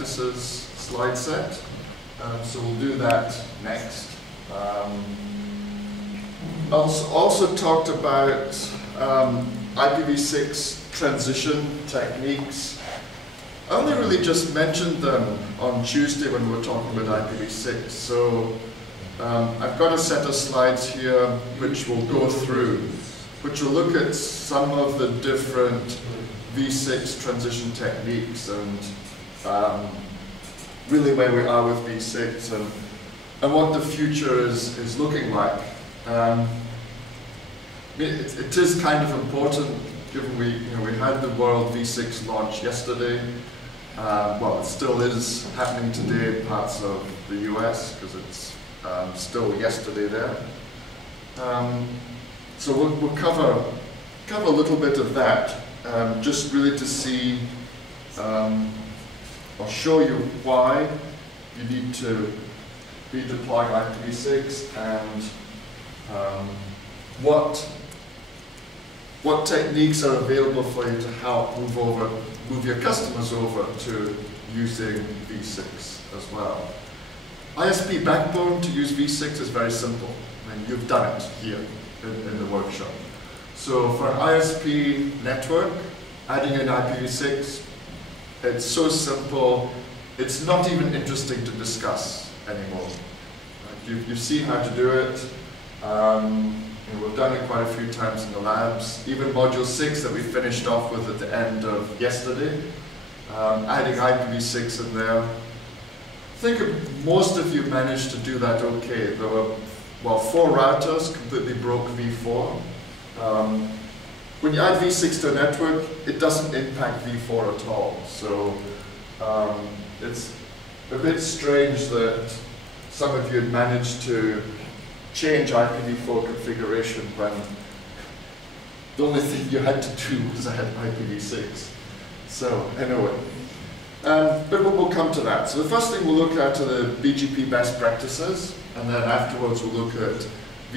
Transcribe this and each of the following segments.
practices slide set. So we'll do that next. Also talked about IPv6 transition techniques. I only really just mentioned them on Tuesday when we were talking about IPv6. So I've got a set of slides here which we'll go through, which will look at some of the different v6 transition techniques and really where we are with v6 and what the future is looking like. It is kind of important, given we had the World v6 launch yesterday. Well, it still is happening today in parts of the US because it's still yesterday there. So we'll cover a little bit of that, just really to see or show you why you need to be deploying IPv6 and what techniques are available for you to help move your customers over to using v6 as well. ISP backbone to use v6 is very simple. I mean, you've done it here in the workshop. So for an ISP network, adding in IPv6, it's so simple, it's not even interesting to discuss anymore. You've seen how to do it. We've done it quite a few times in the labs. Even Module 6 that we finished off with at the end of yesterday, adding IPv6 in there. I think most of you managed to do that okay. There were, well, 4 routers completely broke v4. When you add v6 to a network, it doesn't impact v4 at all. So it's a bit strange that some of you had managed to change IPv4 configuration when the only thing you had to do was add IPv6. So anyway, but we'll come to that. So the first thing we'll look at are the BGP best practices, and then afterwards we'll look at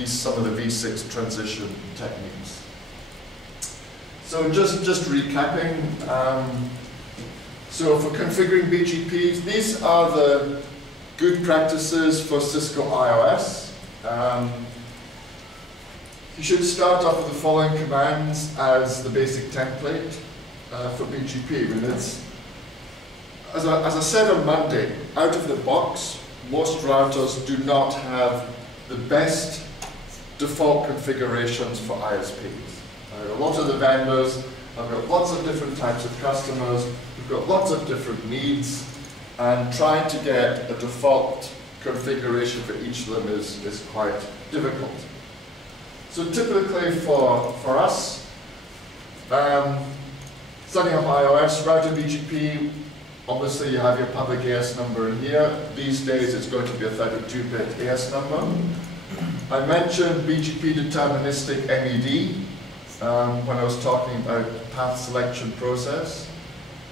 some of the v6 transition techniques. So just recapping, so for configuring BGPs, these are the good practices for Cisco iOS. You should start off with the following commands as the basic template for BGP. I mean, as I said on Monday, out of the box, most routers do not have the best default configurations for ISPs. A lot of the vendors have got lots of different types of customers, we've got lots of different needs, and trying to get a default configuration for each of them is quite difficult. So typically for us, setting up iOS, router BGP, obviously you have your public AS number in here. These days it's going to be a 32-bit AS number. I mentioned BGP deterministic MED when I was talking about path selection process.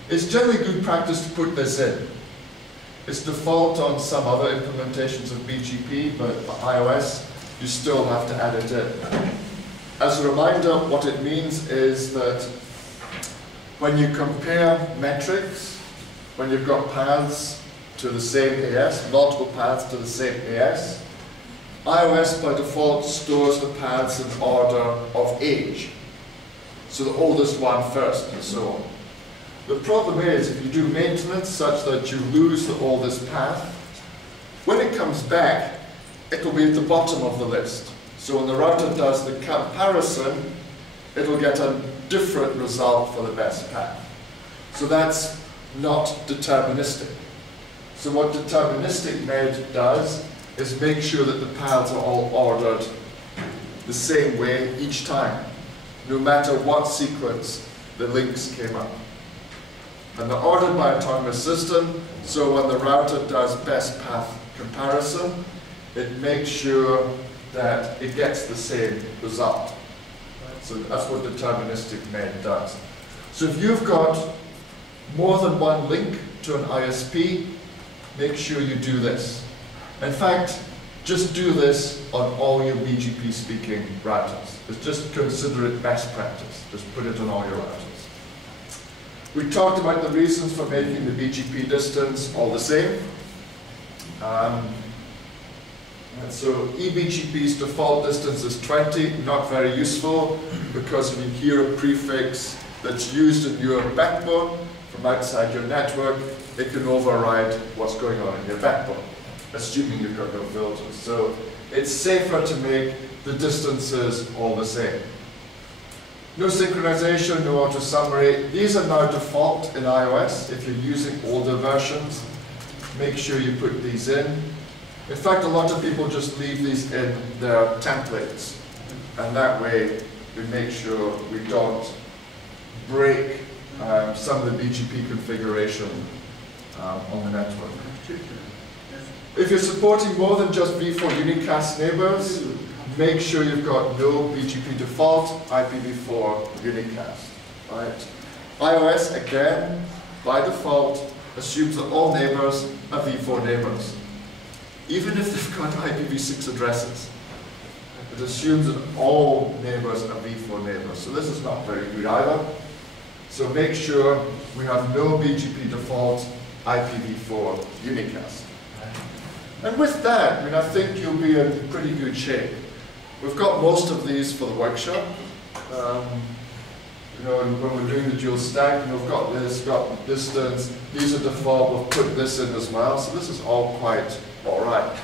It's generally good practice to put this in. It's default on some other implementations of BGP, but for iOS, you still have to add it in. As a reminder, what it means is that when you compare metrics, when you've got paths to the same AS, multiple paths to the same AS, iOS by default stores the paths in order of age. So the oldest one first, and so on. The problem is, if you do maintenance such that you lose the oldest path, when it comes back, it will be at the bottom of the list. So when the router does the comparison, it will get a different result for the best path. So that's not deterministic. So what deterministic MED does is make sure that the paths are all ordered the same way each time, no matter what sequence the links came up. And they're ordered by autonomous system, so when the router does best path comparison, it makes sure that it gets the same result. So that's what deterministic MED does. So if you've got more than one link to an ISP, make sure you do this. In fact, just do this on all your BGP speaking routers. Just consider it best practice. Just put it on all your routers. We talked about the reasons for making the BGP distance all the same. And so eBGP's default distance is 20, not very useful, because if you hear a prefix that's used in your backbone from outside your network, it can override what's going on in your backbone, assuming you've got no filters. So it's safer to make the distances all the same. No synchronization, no auto summary. These are now default in iOS. If you're using older versions, make sure you put these in. In fact, a lot of people just leave these in their templates. And that way, we make sure we don't break some of the BGP configuration on the network. If you're supporting more than just v4 unicast neighbors, make sure you've got no BGP default, IPv4 unicast. Right? iOS, again, by default, assumes that all neighbors are v4 neighbors, even if they've got IPv6 addresses. It assumes that all neighbors are v4 neighbors. So this is not very good either. So make sure we have no BGP default IPv4 unicast. And with that, I mean, I think you'll be in pretty good shape. We've got most of these for the workshop. You know, when we're doing the dual stack, you know, we've got this, got distance, these are default, we'll put this in as well. So this is all quite all right.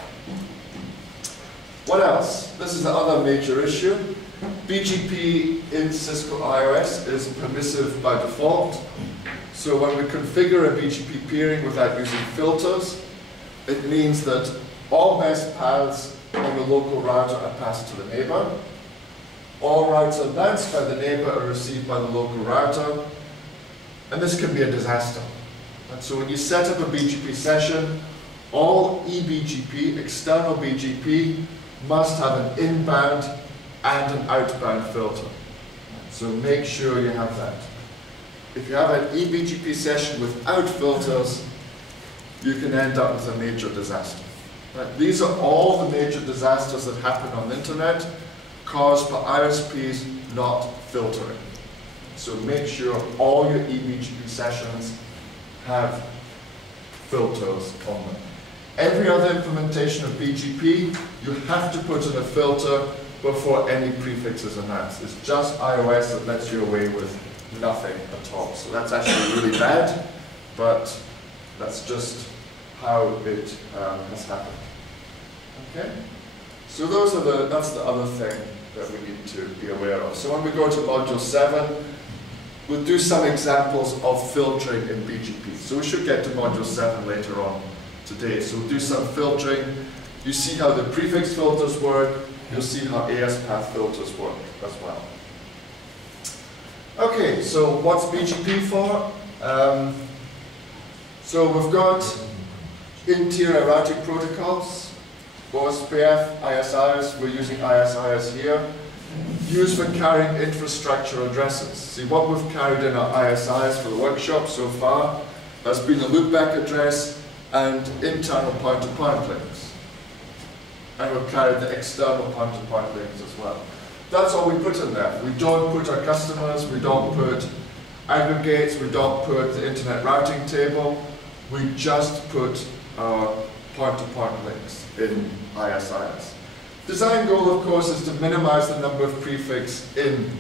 What else? This is the other major issue. BGP in Cisco iOS is permissive by default. So when we configure a BGP peering without using filters, it means that all best paths on the local router are passed to the neighbor. All routes announced by the neighbor are received by the local router. And this can be a disaster. And so when you set up a BGP session, all eBGP, external BGP, must have an inbound and an outbound filter. So make sure you have that. If you have an eBGP session without filters, you can end up with a major disaster. Right? These are all the major disasters that happen on the internet caused by ISPs not filtering. So make sure all your eBGP sessions have filters on them. Every other implementation of BGP, you have to put in a filter before any prefix is announced. It's just iOS that lets you away with nothing at all. So that's actually really bad, but that's just how it has happened. Okay? So that's the other thing that we need to be aware of. So when we go to Module 7, we'll do some examples of filtering in BGP. So we should get to Module 7 later on today. So we'll do some filtering. You see how the prefix filters work. You'll see how ASPath filters work as well. Okay, so what's BGP for? So we've got interior routing protocols, OSPF, ISIS. We're using ISIS here. Used for carrying infrastructure addresses. See, what we've carried in our ISIS for the workshop so far has been a loopback address and internal point-to-point links. And we've carried the external point-to-point links as well. That's all we put in there. We don't put our customers, we don't put aggregates, we don't put the internet routing table. We just put our point-to-point links in ISIS. Design goal, of course, is to minimize the number of prefix in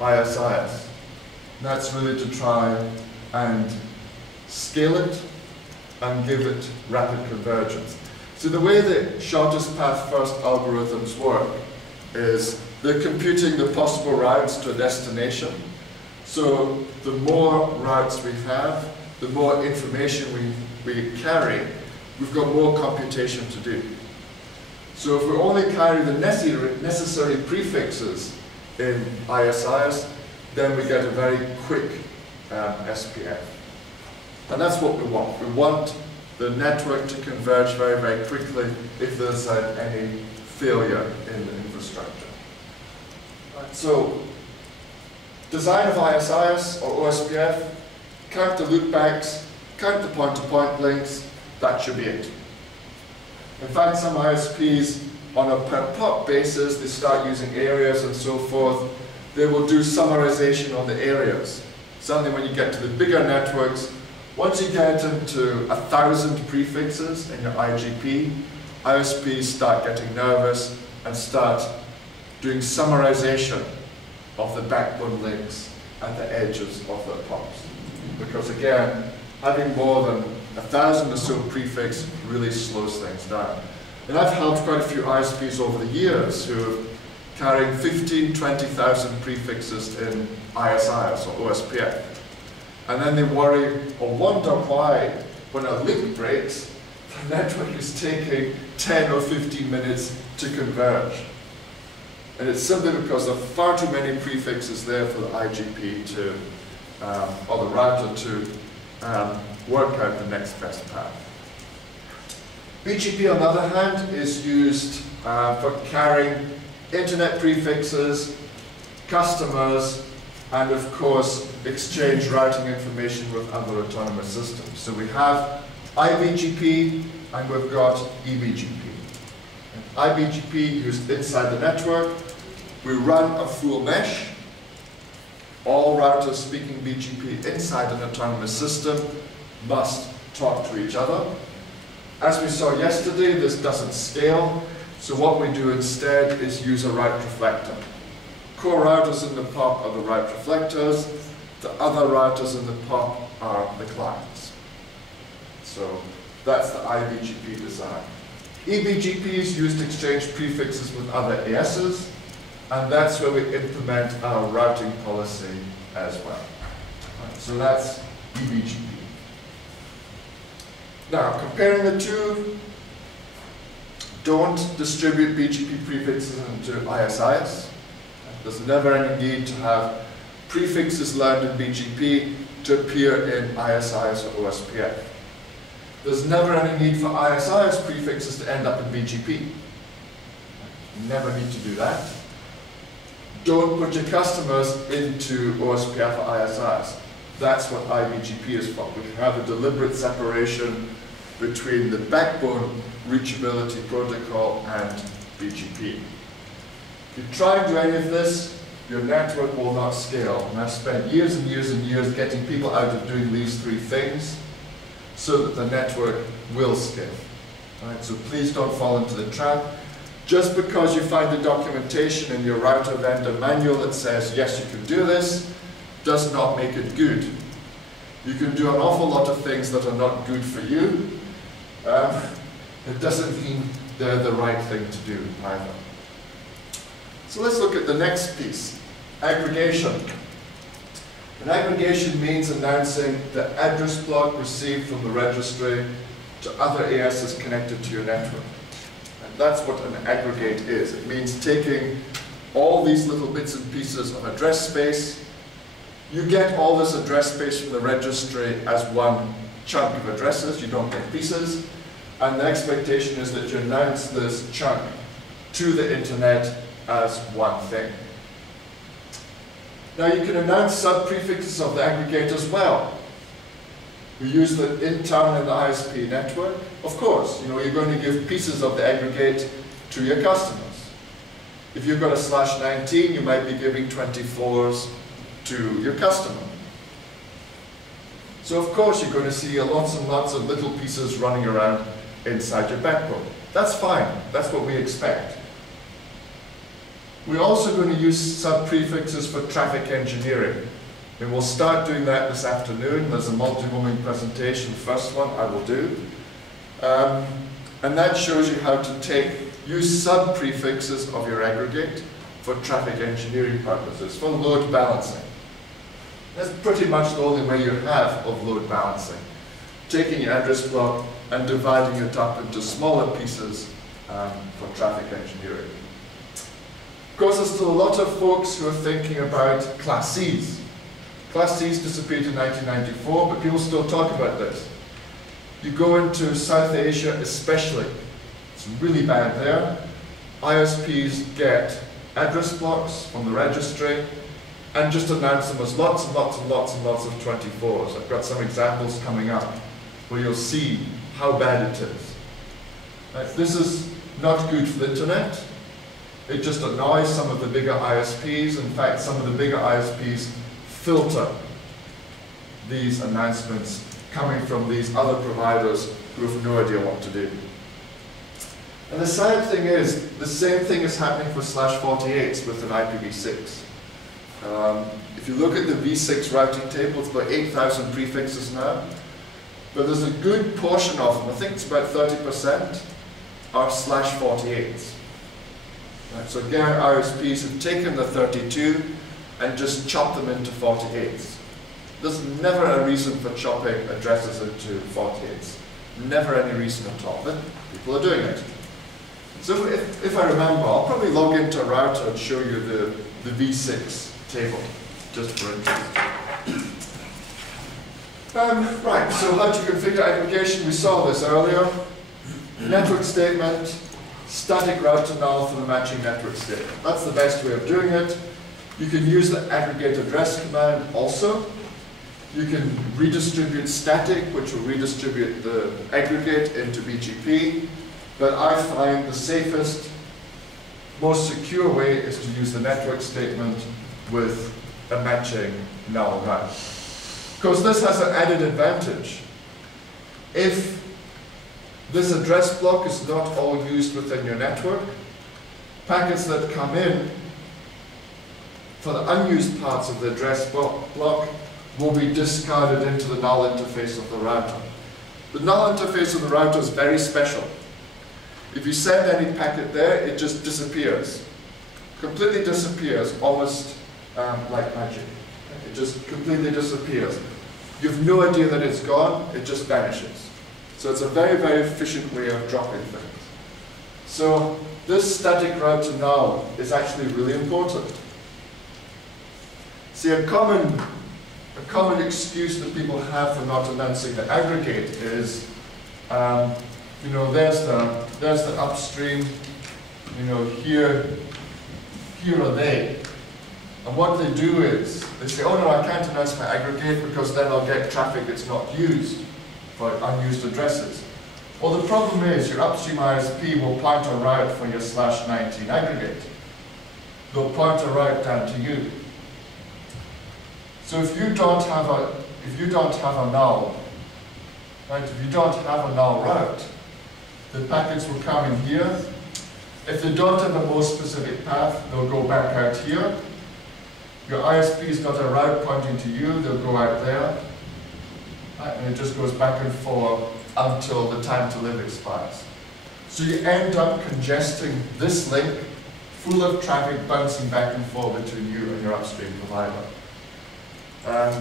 ISIS. That's really to try and scale it and give it rapid convergence. So the way the shortest path first algorithms work is they're computing the possible routes to a destination. So the more routes we have, the more information we carry, we've got more computation to do. So if we only carry the necessary prefixes in ISIS, then we get a very quick SPF. And that's what we want. We want the network to converge very, very quickly if there's any failure in the infrastructure. Right, so design of ISIS or OSPF, count the loopbacks, count the point-to-point links, that should be it. In fact, some ISPs, on a per pop basis, they start using areas and so forth. They will do summarization on the areas. Suddenly when you get to the bigger networks, once you get into 1,000 prefixes in your IGP, ISPs start getting nervous and start doing summarization of the backbone links at the edges of the POPs. Because again, having more than 1,000 or so prefix really slows things down. And I've helped quite a few ISPs over the years who are carrying 15, 20,000 prefixes in ISIS or OSPF. And then they worry or wonder why, when a link breaks, the network is taking 10 or 15 minutes to converge. And it's simply because there are far too many prefixes there for the IGP to, or the router to work out the next best path. BGP, on the other hand, is used for carrying internet prefixes, customers, and of course, exchange routing information with other autonomous systems. So we have IBGP and we've got EBGP. IBGP used inside the network. We run a full mesh. All routers speaking BGP inside an autonomous system must talk to each other. As we saw yesterday, this doesn't scale, so what we do instead is use a route reflector. Core routers in the POP are the route reflectors. The other routers in the POP are the clients. So that's the IBGP design. EBGP is used to exchange prefixes with other ASs, and that's where we implement our routing policy as well. So that's EBGP. Now, comparing the two, don't distribute BGP prefixes into ISIS. There's never any need to have prefixes learned in BGP to appear in ISIS or OSPF. There's never any need for ISIS prefixes to end up in BGP. You never need to do that. Don't put your customers into OSPF or ISIS. That's what IBGP is for. We have a deliberate separation between the backbone reachability protocol and BGP. If you try and do any of this, your network will not scale. And I've spent years and years and years getting people out of doing these three things so that the network will scale. Right? So please don't fall into the trap. Just because you find the documentation in your router vendor manual that says, yes, you can do this, does not make it good. You can do an awful lot of things that are not good for you. It doesn't mean they're the right thing to do either. So let's look at the next piece, aggregation. And aggregation means announcing the address block received from the registry to other ASs connected to your network. And that's what an aggregate is. It means taking all these little bits and pieces of address space. You get all this address space from the registry as one chunk of addresses. You don't get pieces. And the expectation is that you announce this chunk to the internet as one thing. Now you can announce sub-prefixes of the aggregate as well. We use them in town in the ISP network. Of course, you're going to give pieces of the aggregate to your customers. If you've got a /19, you might be giving 24s to your customer. So of course you're going to see lots and lots of little pieces running around inside your backbone. That's fine. That's what we expect. We're also going to use sub-prefixes for traffic engineering. And we'll start doing that this afternoon. There's a multi-roaming presentation, first one I will do. And that shows you how to use sub-prefixes of your aggregate for traffic engineering purposes, for load balancing. That's pretty much the only way you have of load balancing. Taking your address block and dividing it up into smaller pieces for traffic engineering. Of course, there's still a lot of folks who are thinking about Class Cs. Class Cs disappeared in 1994, but people still talk about this. You go into South Asia especially, it's really bad there. ISPs get address blocks from the registry and just announce them as lots and lots and lots and lots of 24s. I've got some examples coming up where you'll see how bad it is. This is not good for the internet. It just annoys some of the bigger ISPs. In fact, some of the bigger ISPs filter these announcements coming from these other providers who have no idea what to do. And the sad thing is, the same thing is happening for /48s with an IPv6. If you look at the v6 routing table, it's about 8,000 prefixes now, but there's a good portion of them, I think it's about 30%, are /48s. Right, so again, ISPs have taken the 32 and just chopped them into 48s. There's never a reason for chopping addresses into 48s. Never any reason at all, but people are doing it. So if I remember, I'll probably log into a router and show you the v6 table, just for interest. Right, so how to configure aggregation, we saw this earlier. Network statement, static route to null for the matching network statement. That's the best way of doing it. You can use the aggregate address command also. You can redistribute static, which will redistribute the aggregate into BGP. But I find the safest, most secure way is to use the network statement with a matching null route. Because this has an added advantage. If this address block is not all used within your network, packets that come in for the unused parts of the address block will be discarded into the null interface of the router. The null interface of the router is very special. If you send any packet there, it just disappears. Completely disappears, almost like magic. It just completely disappears. You have no idea that it's gone, it just vanishes. So it's a very, very efficient way of dropping things. So this static route to null is actually really important. See, a common excuse that people have for not announcing the aggregate is, you know, there's the upstream, you know, here are they. And what they do is, they say, oh no, I can't announce my aggregate because then I'll get traffic that's not used for unused addresses. Well, the problem is your upstream ISP will point a route for your /19 aggregate. They'll point a route down to you. So if you don't have a null, right? If you don't have a null route, the packets will come in here. If they don't have a more specific path, they'll go back out here. Your ISP's got a route pointing to you, they'll go out there. Right? And it just goes back and forth until the time to live expires. So you end up congesting this link full of traffic bouncing back and forth between you and your upstream provider. I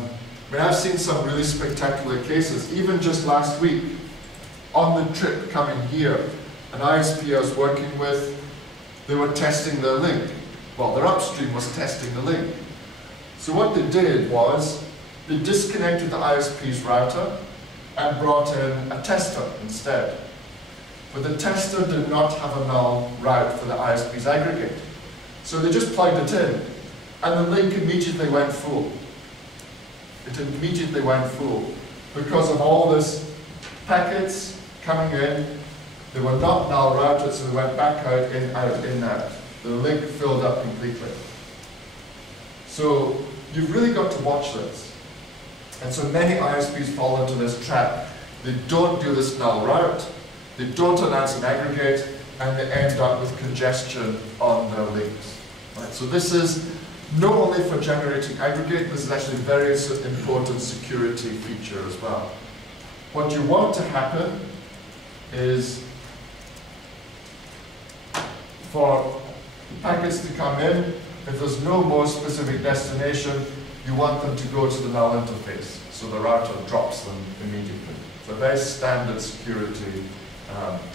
mean, I've seen some really spectacular cases, even just last week, on the trip coming here, an ISP I was working with, they were testing their link. Well, their upstream was testing the link. So what they did was, they disconnected the ISP's router and brought in a tester instead. But the tester did not have a null route for the ISP's aggregate. So they just plugged it in, and the link immediately went full. It immediately went full because of all this packets coming in. They were not null routed, so they went back out, in, out, in, out. The link filled up completely. So you've really got to watch this. And so many ISPs fall into this trap. They don't do this null route, they don't announce an aggregate, and they end up with congestion on their links. Right? So this is not only for generating aggregate, this is actually a very important security feature as well. What you want to happen is for packets to come in, if there's no more specific destination, you want them to go to the null interface, so the router drops them immediately. It's a very standard security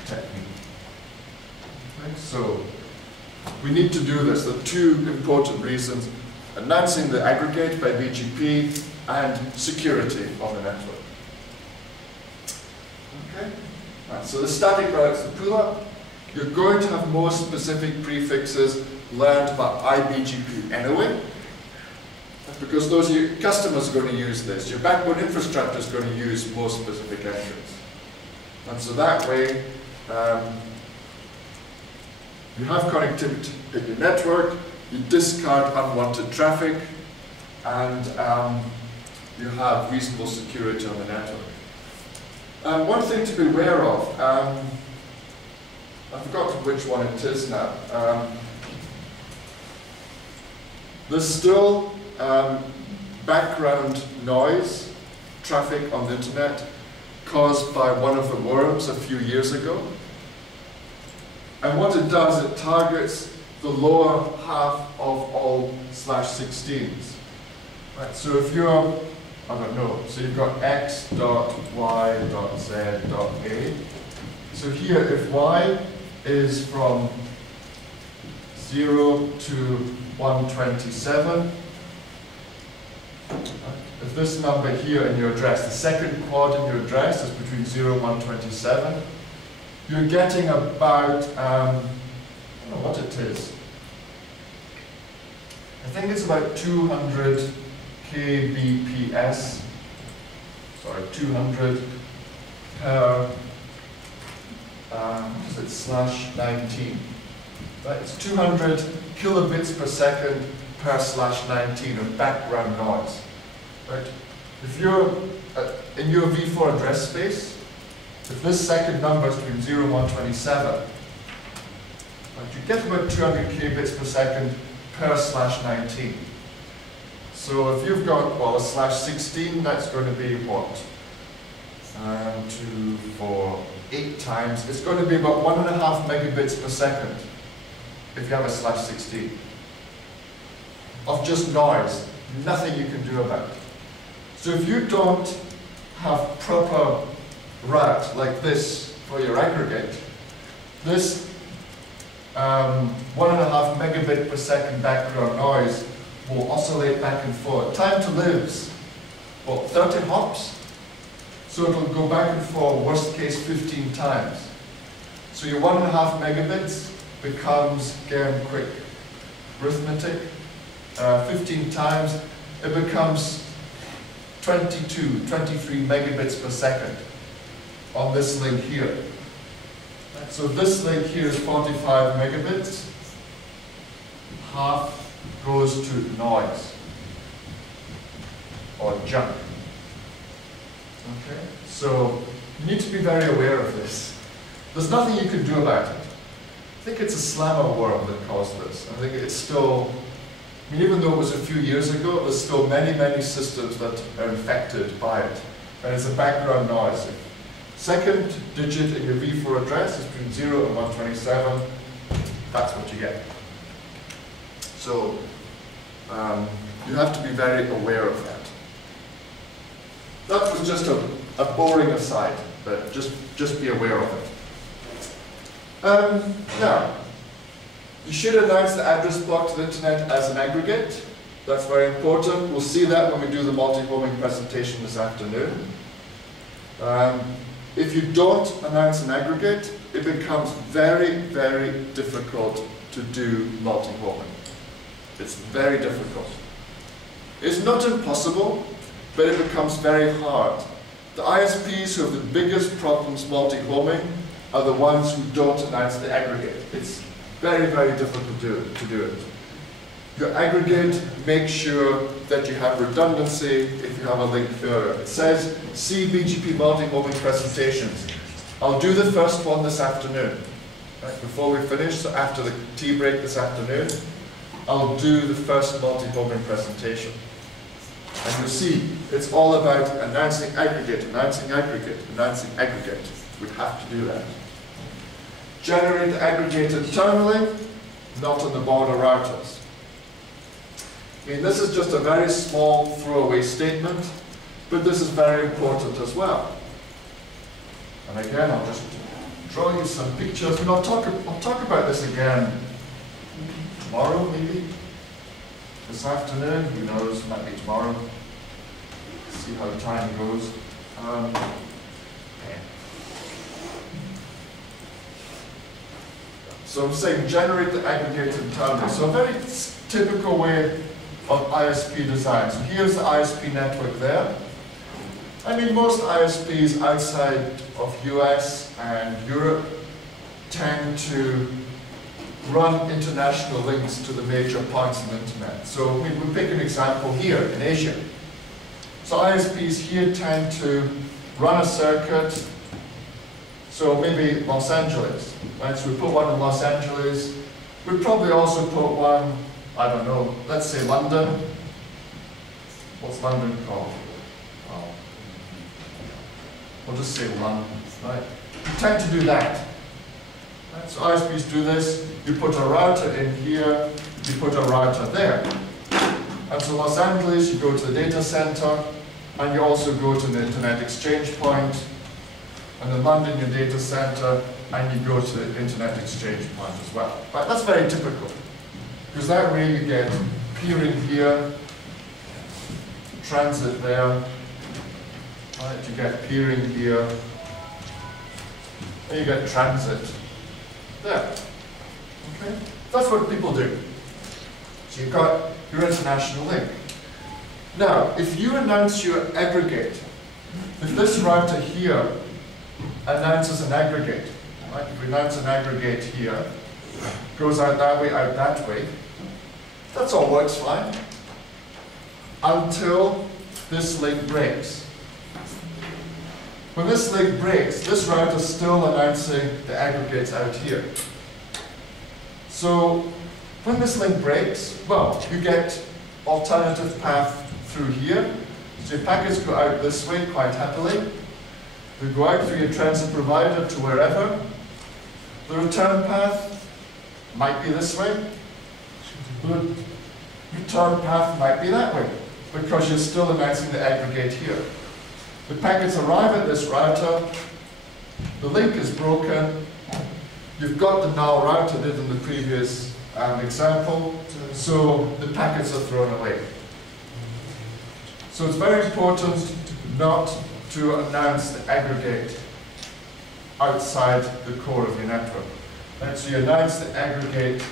technique. Okay, so we need to do this. There are two important reasons: announcing the aggregate by BGP and security of the network. Okay, right, so the static routes, the pull-up, you're going to have more specific prefixes learned by IBGP anyway, because those your customers are going to use this. Your backbone infrastructure is going to use more specific entries. And so that way, you have connectivity in your network, you discard unwanted traffic, and you have reasonable security on the network. One thing to be aware of, I've forgotten which one it is now. There's still background noise traffic on the internet caused by one of the worms a few years ago. And what it does, it targets the lower half of all /16s. Right, so if you're, I don't know, so you've got x.y.z.a. So here, if y is from 0 to 127, if this number here in your address, the second quad in your address is between 0 and 127, you're getting about, I don't know what it is. I think it's about 200 kbps, sorry, 200 per, what is it, /19. Right, it's 200 kilobits per second per /19 of background noise. Right? If you're in your v4 address space, if this second number is between 0 and 127, right, you get about 200 kbits per second per /19. So if you've got, well, a /16, that's going to be what? 2, 4, 8 times. It's going to be about 1.5 megabits per second if you have a /16 of just noise. Nothing you can do about it. So if you don't have proper route like this for your aggregate, this 1.5 megabit per second background noise will oscillate back and forth. Time to live's, what, 30 hops? So it'll go back and forth, worst case, 15 times. So your 1.5 megabits becomes, again, quick arithmetic, 15 times, it becomes 23 megabits per second on this link here. So this link here is 45 megabits, half goes to noise or junk. Okay, so you need to be very aware of this. There's nothing you can do about it. I think it's a slammer worm that caused this. I think it's still, I mean, even though it was a few years ago, there's still many, many systems that are infected by it. And it's a background noise. Second digit in your v4 address is between 0 and 127. That's what you get. So you have to be very aware of that. That was just a boring aside, but just be aware of it. Now, you should announce the address block to the internet as an aggregate. That's very important. We'll see that when we do the multi-homing presentation this afternoon. If you don't announce an aggregate, it becomes very, very difficult to do multi-homing. It's very difficult. It's not impossible, but it becomes very hard. The ISPs who have the biggest problems multi-homing are the ones who don't announce the aggregate. It's very, very difficult to do it. Your aggregate, make sure that you have redundancy if you have a link failure. It says, see BGP multi-homing presentations. I'll do the first one this afternoon. Right, before we finish, so after the tea break this afternoon, I'll do the first multi-homing presentation. And you'll see, it's all about announcing aggregate, announcing aggregate, announcing aggregate. We have to do that. Generate the aggregate internally, not on the border routers. I mean, this is just a very small throwaway statement, but this is very important as well. And again, I'll just draw you some pictures, and I'll talk about this again tomorrow, maybe. This afternoon, who knows, might be tomorrow. See how the time goes. So I'm saying generate the aggregate internally. So a very typical way of ISP design. So here's the ISP network there. I mean, most ISPs outside of US and Europe tend to run international links to the major points on the internet. So we pick an example here in Asia. So ISPs here tend to run a circuit, so maybe Los Angeles, right? So we put one in Los Angeles. We'd probably also put one, I don't know, let's say London. What's London called? Oh. We'll just say London, right? You tend to do that. Right? So ISPs do this. You put a router in here, you put a router there. And so Los Angeles, you go to the data center, and you also go to the internet exchange point. And in London, your data center, and you go to the internet exchange point as well. But that's very typical, because that way you get peering here, transit there, right? You get peering here, and you get transit there. Okay? That's what people do. So you've got your international link. Now, if you announce your aggregate, if this router here announces an aggregate, right? If we announce an aggregate here, goes out that way, that's all works fine until this link breaks. When this link breaks, this router is still announcing the aggregates out here. So when this link breaks, well, you get alternative path through here. So your packets go out this way quite happily. They go out through your transit provider to wherever. The return path might be this way. The return path might be that way, because you're still announcing the aggregate here. The packets arrive at this router, the link is broken, you've got the null router did in the previous example, so the packets are thrown away. So it's very important not to announce the aggregate outside the core of your network. And so you announce the aggregate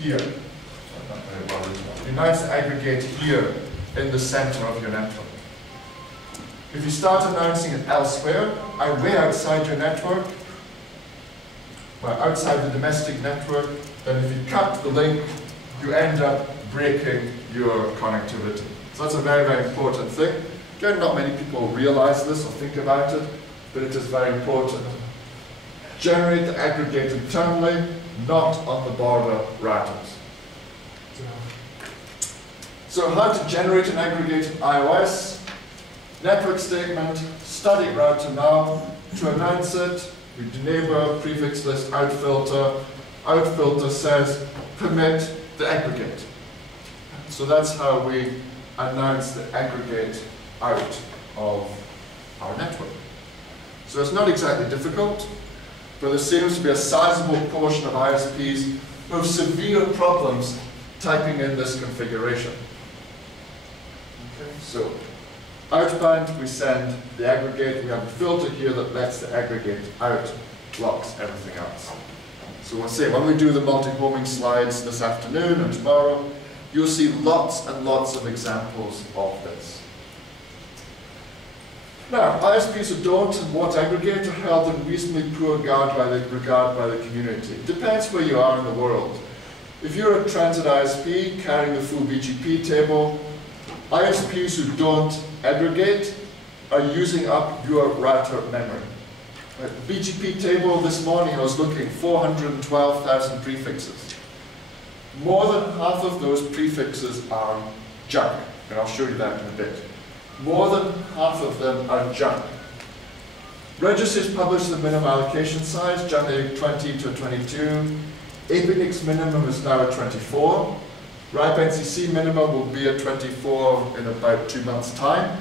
here. You announce the aggregate here in the center of your network. If you start announcing it elsewhere, way outside your network, well, outside the domestic network, then if you cut the link, you end up breaking your connectivity. So that's a very, very important thing. Again, not many people realize this or think about it, but it is very important. Generate the aggregate internally, not on the border routers. So how to generate an aggregate in iOS? Network statement, static router now. To announce it, we do neighbor, prefix list, out filter. Out filter says permit the aggregate. So that's how we announce the aggregate out of our network. So it's not exactly difficult, but there seems to be a sizable portion of ISPs who have severe problems typing in this configuration. Okay, so outbound, we send the aggregate. We have a filter here that lets the aggregate out, blocks everything else. So we'll say when we do the multi-homing slides this afternoon and tomorrow, you'll see lots and lots of examples of this. Now, ISPs who don't and won't aggregate are held in reasonably poor regard by the community. It depends where you are in the world. If you're a transit ISP carrying the full BGP table, ISPs who don't aggregate are using up your router memory. The BGP table this morning, I was looking, 412,000 prefixes. More than half of those prefixes are junk, and I'll show you that in a bit. More than half of them are junk. Registries publish the minimum allocation size, generally 20 to 22. APNIX minimum is now at 24. RIPE NCC minimum will be at 24 in about 2 months' time.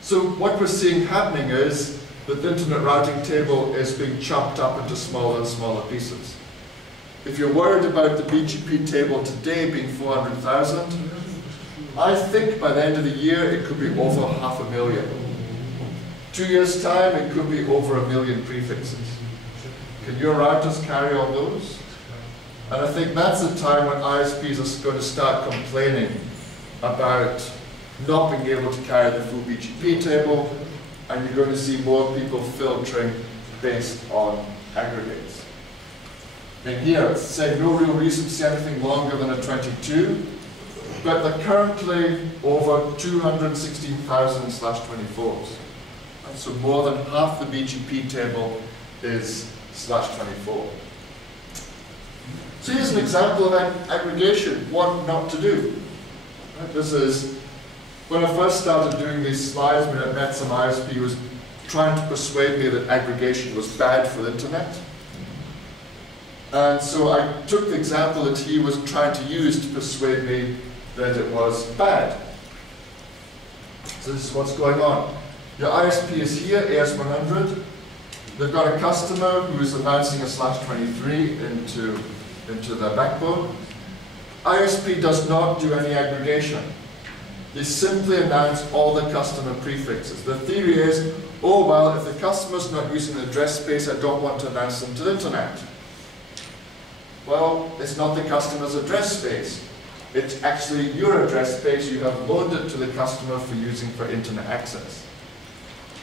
So what we're seeing happening is that the internet routing table is being chopped up into smaller and smaller pieces. If you're worried about the BGP table today being 400,000, I think by the end of the year it could be over 500,000. 2 years' time it could be over 1 million prefixes. Can your routers carry all those? And I think that's the time when ISPs are going to start complaining about not being able to carry the full BGP table, and you're going to see more people filtering based on aggregates. In here, it's saying no real reason to see anything longer than a 22. but there are currently over 216,000/24s. And so more than half the BGP table is /24. So here's an example of aggregation, what not to do. This is, when I first started doing these slides, when I met some ISP who was trying to persuade me that aggregation was bad for the internet. And so I took the example that he was trying to use to persuade me that it was bad. So this is what's going on. Your ISP is here, AS100. They've got a customer who is announcing a /23 into their backbone. ISP does not do any aggregation. They simply announce all the customer prefixes. The theory is, oh well, if the customer's not using the address space, I don't want to announce them to the internet. Well, it's not the customer's address space. It's actually your address space you have loaned it to the customer for using for internet access.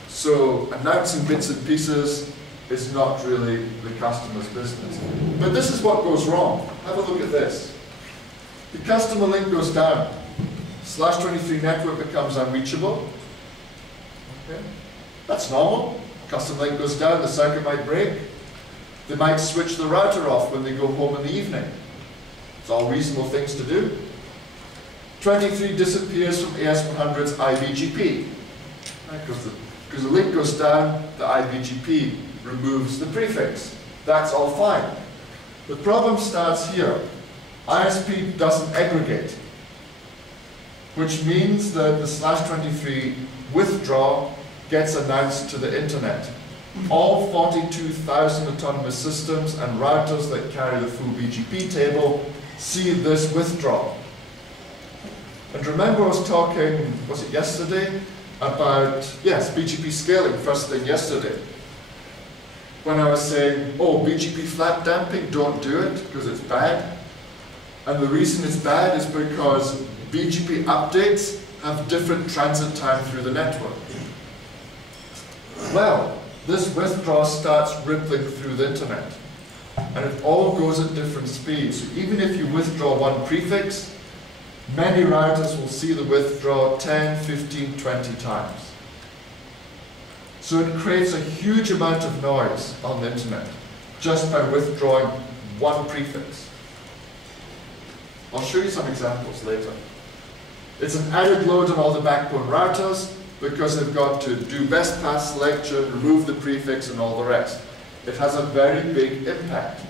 So announcing bits and pieces is not really the customer's business. But this is what goes wrong. Have a look at this. The customer link goes down. /23 network becomes unreachable. Okay. That's normal. Customer link goes down, the circuit might break. They might switch the router off when they go home in the evening. It's all reasonable things to do. 23 disappears from AS100's IBGP. Because the link goes down, the IBGP removes the prefix. That's all fine. The problem starts here. ISP doesn't aggregate, which means that the /23 withdraw gets announced to the internet. All 42,000 autonomous systems and routers that carry the full BGP table see this withdraw. And remember I was talking, was it yesterday, about, yes, BGP scaling, first thing yesterday. When I was saying, oh, BGP flat damping, don't do it because it's bad. And the reason it's bad is because BGP updates have different transit time through the network. Well, this withdrawal starts rippling through the internet. And it all goes at different speeds. So even if you withdraw one prefix, many routers will see the withdrawal 10, 15, 20 times. So it creates a huge amount of noise on the internet just by withdrawing one prefix. I'll show you some examples later. It's an added load on all the backbone routers because they've got to do best path selection, remove the prefix, and all the rest. It has a very big impact.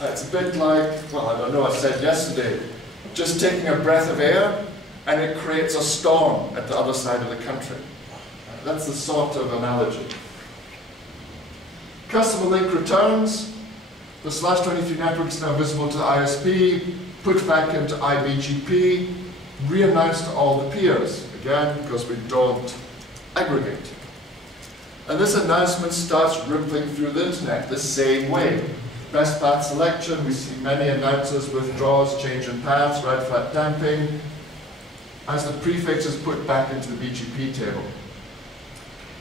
It's a bit like, well, I don't know, I said yesterday, just taking a breath of air and it creates a storm at the other side of the country. That's the sort of analogy. Customer link returns. The /23 network is now visible to the ISP, put back into IBGP, re-announced to all the peers, again, because we don't aggregate. And this announcement starts rippling through the internet the same way. Best path selection, we see many announcers, withdrawals, change in paths, right flat damping, as the prefix is put back into the BGP table.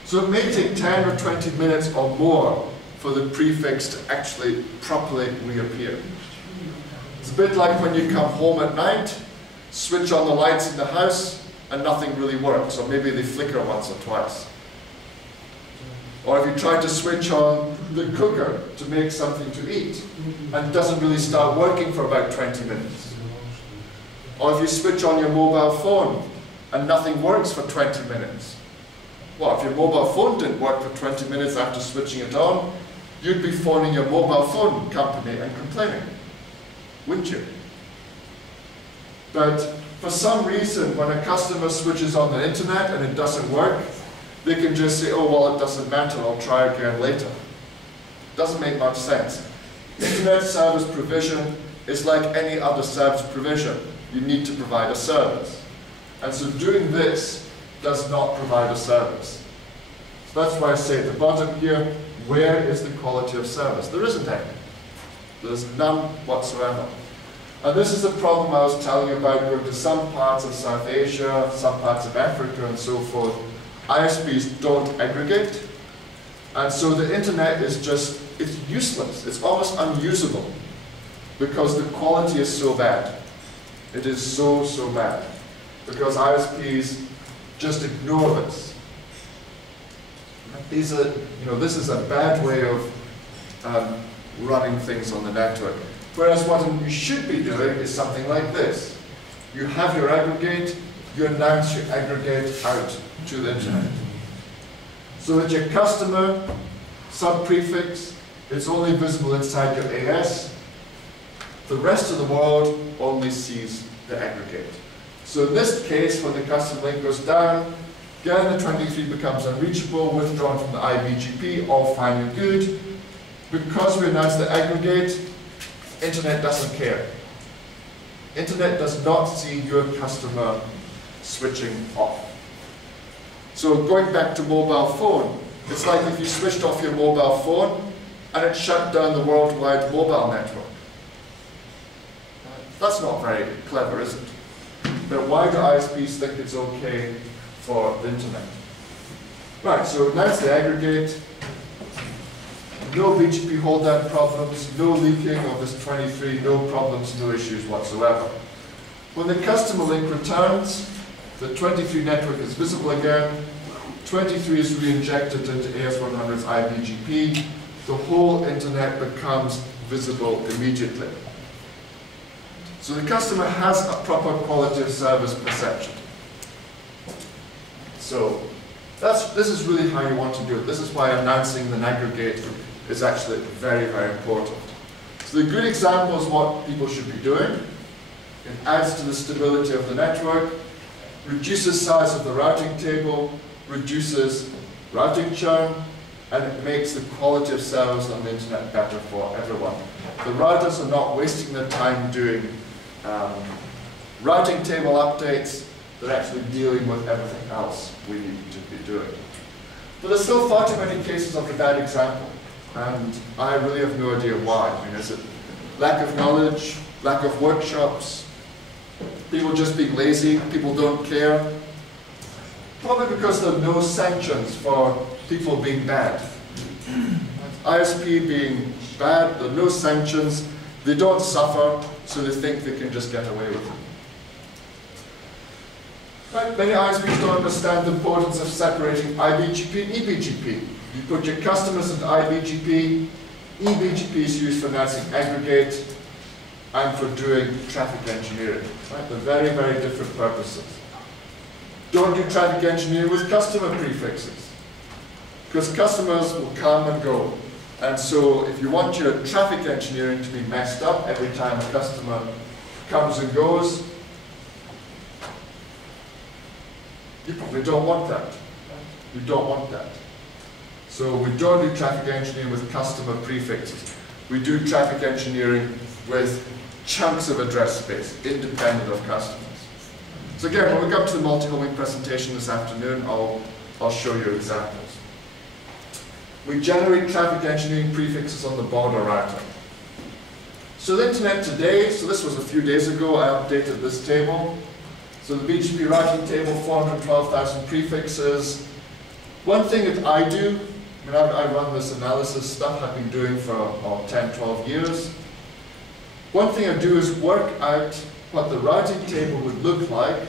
So it may take 10 or 20 minutes or more for the prefix to actually properly reappear. It's a bit like when you come home at night, switch on the lights in the house, and nothing really works, or maybe they flicker once or twice. Or if you try to switch on the cooker to make something to eat, and it doesn't really start working for about 20 minutes. Or if you switch on your mobile phone, and nothing works for 20 minutes. Well, if your mobile phone didn't work for 20 minutes after switching it on, you'd be phoning your mobile phone company and complaining, wouldn't you? But for some reason, when a customer switches on the internet and it doesn't work, they can just say, oh, well, it doesn't matter, I'll try again later. Doesn't make much sense. Internet service provision is like any other service provision. You need to provide a service. And so doing this does not provide a service. So that's why I say at the bottom here, where is the quality of service? There isn't any. There's none whatsoever. And this is the problem I was telling you about going to some parts of South Asia, some parts of Africa, and so forth. ISPs don't aggregate, and so the internet is just, it's useless. It's almost unusable because the quality is so bad. It is so, so bad. Because ISPs just ignore this. This is a bad way of running things on the network. Whereas what you should be doing is something like this. You have your aggregate, you announce your aggregate out to the internet. So that your customer sub-prefix is only visible inside your AS. The rest of the world only sees the aggregate. So in this case, when the custom link goes down, again the 23 becomes unreachable, withdrawn from the IBGP, all fine and good. Because we announced the aggregate, Internet doesn't care. Internet does not see your customer switching off. So going back to mobile phone, it's like if you switched off your mobile phone and it shut down the worldwide mobile network. That's not very clever, is it? But why do ISPs think it's okay for the internet? Right, so that's the aggregate. No BGP holdout problems, no leaking of this 23, no problems, no issues whatsoever. When the customer link returns, the 23 network is visible again, 23 is re-injected into AS100's IBGP, the whole internet becomes visible immediately. So the customer has a proper quality of service perception. So this is really how you want to do it. This is why announcing an aggregate is actually very, very important. So the good example is what people should be doing. It adds to the stability of the network, reduces size of the routing table, reduces routing churn, and it makes the quality of service on the internet better for everyone. The routers are not wasting their time doing routing table updates. They're actually dealing with everything else we need to be doing. But there's still far too many cases of the bad example, and I really have no idea why. I mean, is it lack of knowledge, lack of workshops, people just being lazy, people don't care? Probably because there are no sanctions for people being bad. ISP being bad, there are no sanctions, they don't suffer, so they think they can just get away with it. Right? Many ISPs don't understand the importance of separating IBGP and EBGP. You put your customers into IBGP, EBGP is used for announcing aggregate and for doing traffic engineering. Right? They're very, very different purposes. Don't do traffic engineering with customer prefixes, because customers will come and go. And so if you want your traffic engineering to be messed up every time a customer comes and goes, you probably don't want that. You don't want that. So we don't do traffic engineering with customer prefixes. We do traffic engineering with chunks of address space, independent of customers. So again, when we come to the multi-homing presentation this afternoon, I'll show you examples. We generate traffic engineering prefixes on the border router. So the internet today, so this was a few days ago, I updated this table. So the BGP routing table, 412,000 prefixes. One thing that I do, I mean, I run this analysis stuff I've been doing for 10, 12 years. One thing I do is work out what the routing table would look like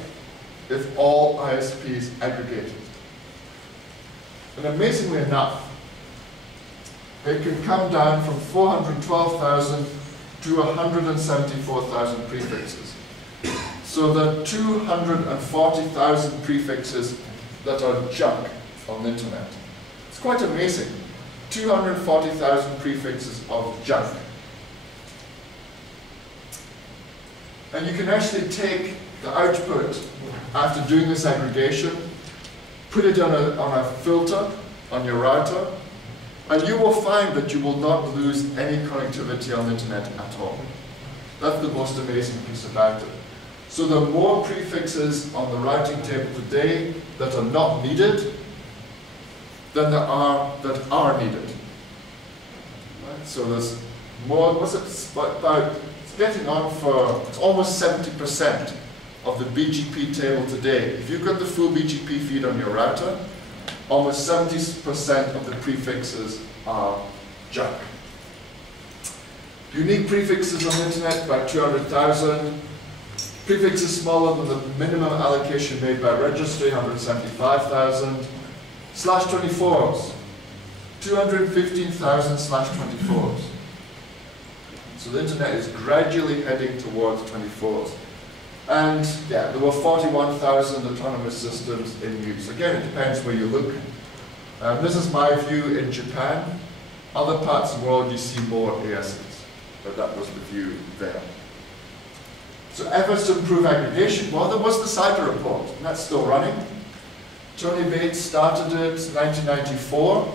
if all ISPs aggregated. And amazingly enough, it can come down from 412,000 to 174,000 prefixes. So there are 240,000 prefixes that are junk on the internet. It's quite amazing. 240,000 prefixes of junk. And you can actually take the output after doing this aggregation, put it on a filter on your router, and you will find that you will not lose any connectivity on the internet at all. That's the most amazing piece about it. So there are more prefixes on the routing table today that are not needed than there are that are needed. Right? So there's more, it's getting on for almost 70% of the BGP table today. If you've got the full BGP feed on your router, almost 70% of the prefixes are junk. Unique prefixes on the internet, about 200,000. Prefix is smaller than the minimum allocation made by registry, 175,000. /24s, 215,000/24s. So the internet is gradually heading towards 24s. And yeah, there were 41,000 autonomous systems in use. Again, it depends where you look. This is my view in Japan. Other parts of the world you see more ASs, but that was the view there. So efforts to improve aggregation, well, there was the CIDR report, and that's still running. Tony Bates started it in 1994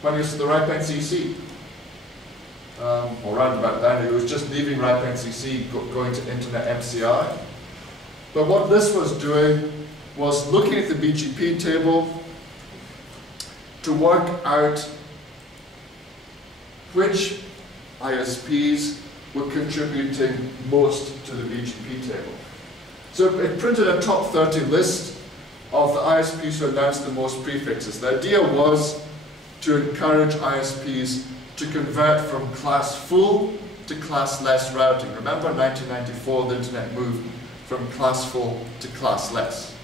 when he was at the RIPE NCC. Or around about then, he was just leaving RIPE NCC, going to Internet MCI. But what this was doing was looking at the BGP table to work out which ISPs were contributing most to the BGP table. So it printed a top 30 list of the ISPs who announced the most prefixes. The idea was to encourage ISPs to convert from class full to class-less routing. Remember, in 1994, the internet moved from class full to class-less.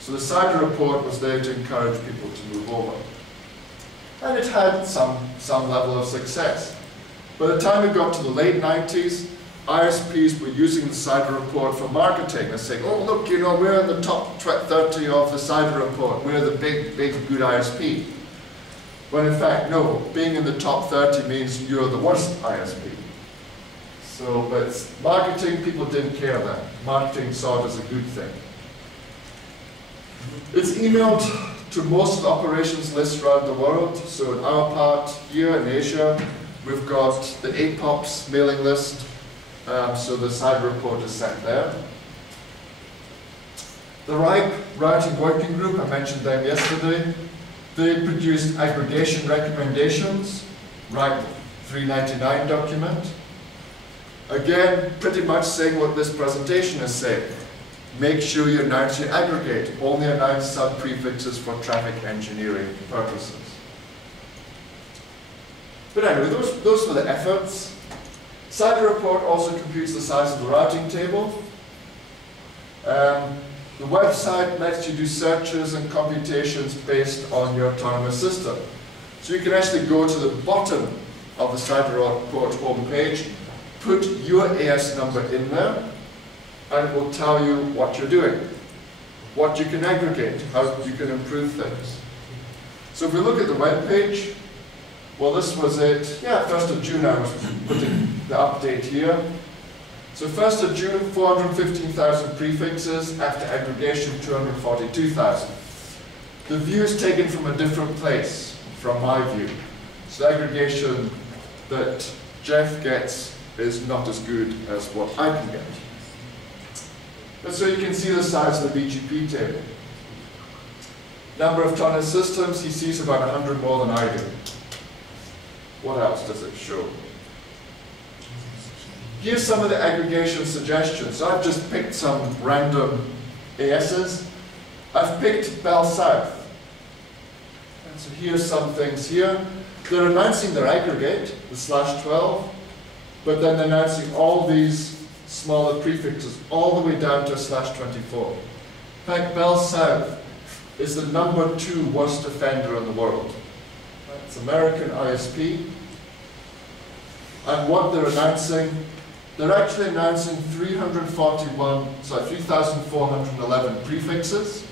So the CIDR report was there to encourage people to move over. And it had some level of success. By the time it got to the late 90s, ISPs were using the CIDR report for marketing. They're saying, oh, look, you know, we're in the top 30 of the CIDR report. We're the big, good ISP. When in fact, no, being in the top 30 means you're the worst ISP. So, but marketing, people didn't care then. Marketing saw it as a good thing. It's emailed to most of the operations lists around the world. So in our part here in Asia, we've got the APOPs mailing list. So the CIDR report is sent there. The RIPE Routing Working Group, I mentioned them yesterday. They produced aggregation recommendations, RIPE 399 document. Again, pretty much saying what this presentation is saying. Make sure you announce your aggregate. Only announce sub-prefixes for traffic engineering purposes. But anyway, those were the efforts. CIDR report also computes the size of the routing table. The website lets you do searches and computations based on your autonomous system. So you can actually go to the bottom of the CIDR report homepage, put your AS number in there, and it will tell you what you're doing, what you can aggregate, how you can improve things. So if we look at the web page, well, this was it. Yeah, 1st of June I was putting the update here. So 1st of June, 415,000 prefixes. After aggregation, 242,000. The view is taken from a different place, from my view. So the aggregation that Jeff gets is not as good as what I can get. But so you can see the size of the BGP table. Number of autonomous systems, he sees about 100 more than I do. What else does it show? Here's some of the aggregation suggestions. So I've just picked some random ASs. I've picked Bell South. And so here's some things here. They're announcing their aggregate, the /12, but then they're announcing all these smaller prefixes, all the way down to a /24. In fact, Bell South is the #2 worst offender in the world. It's American ISP. And what they're announcing, they're actually announcing 3,411 prefixes.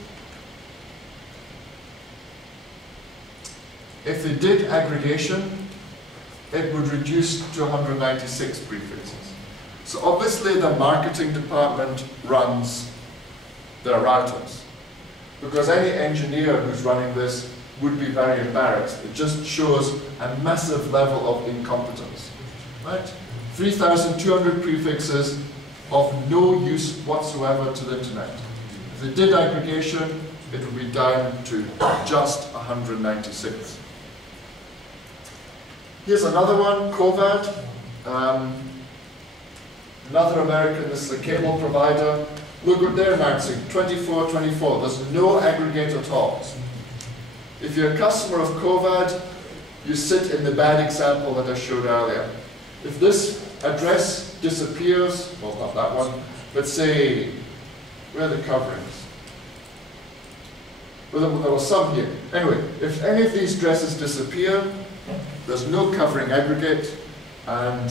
If they did aggregation, it would reduce to 196 prefixes. So obviously the marketing department runs their routers, because any engineer who's running this would be very embarrassed. It just shows a massive level of incompetence. Right? 3,200 prefixes of no use whatsoever to the internet. If they did aggregation, it would be down to just 196. Here's another one, Covad. Another American, this is a cable provider. Look what they're announcing, 2424. There's no aggregate at all. If you're a customer of Covad, you sit in the bad example that I showed earlier. If this address disappears, well, not that one, But say, where are the coverings? Well, there were some here. Anyway, if any of these addresses disappear, there's no covering aggregate, and,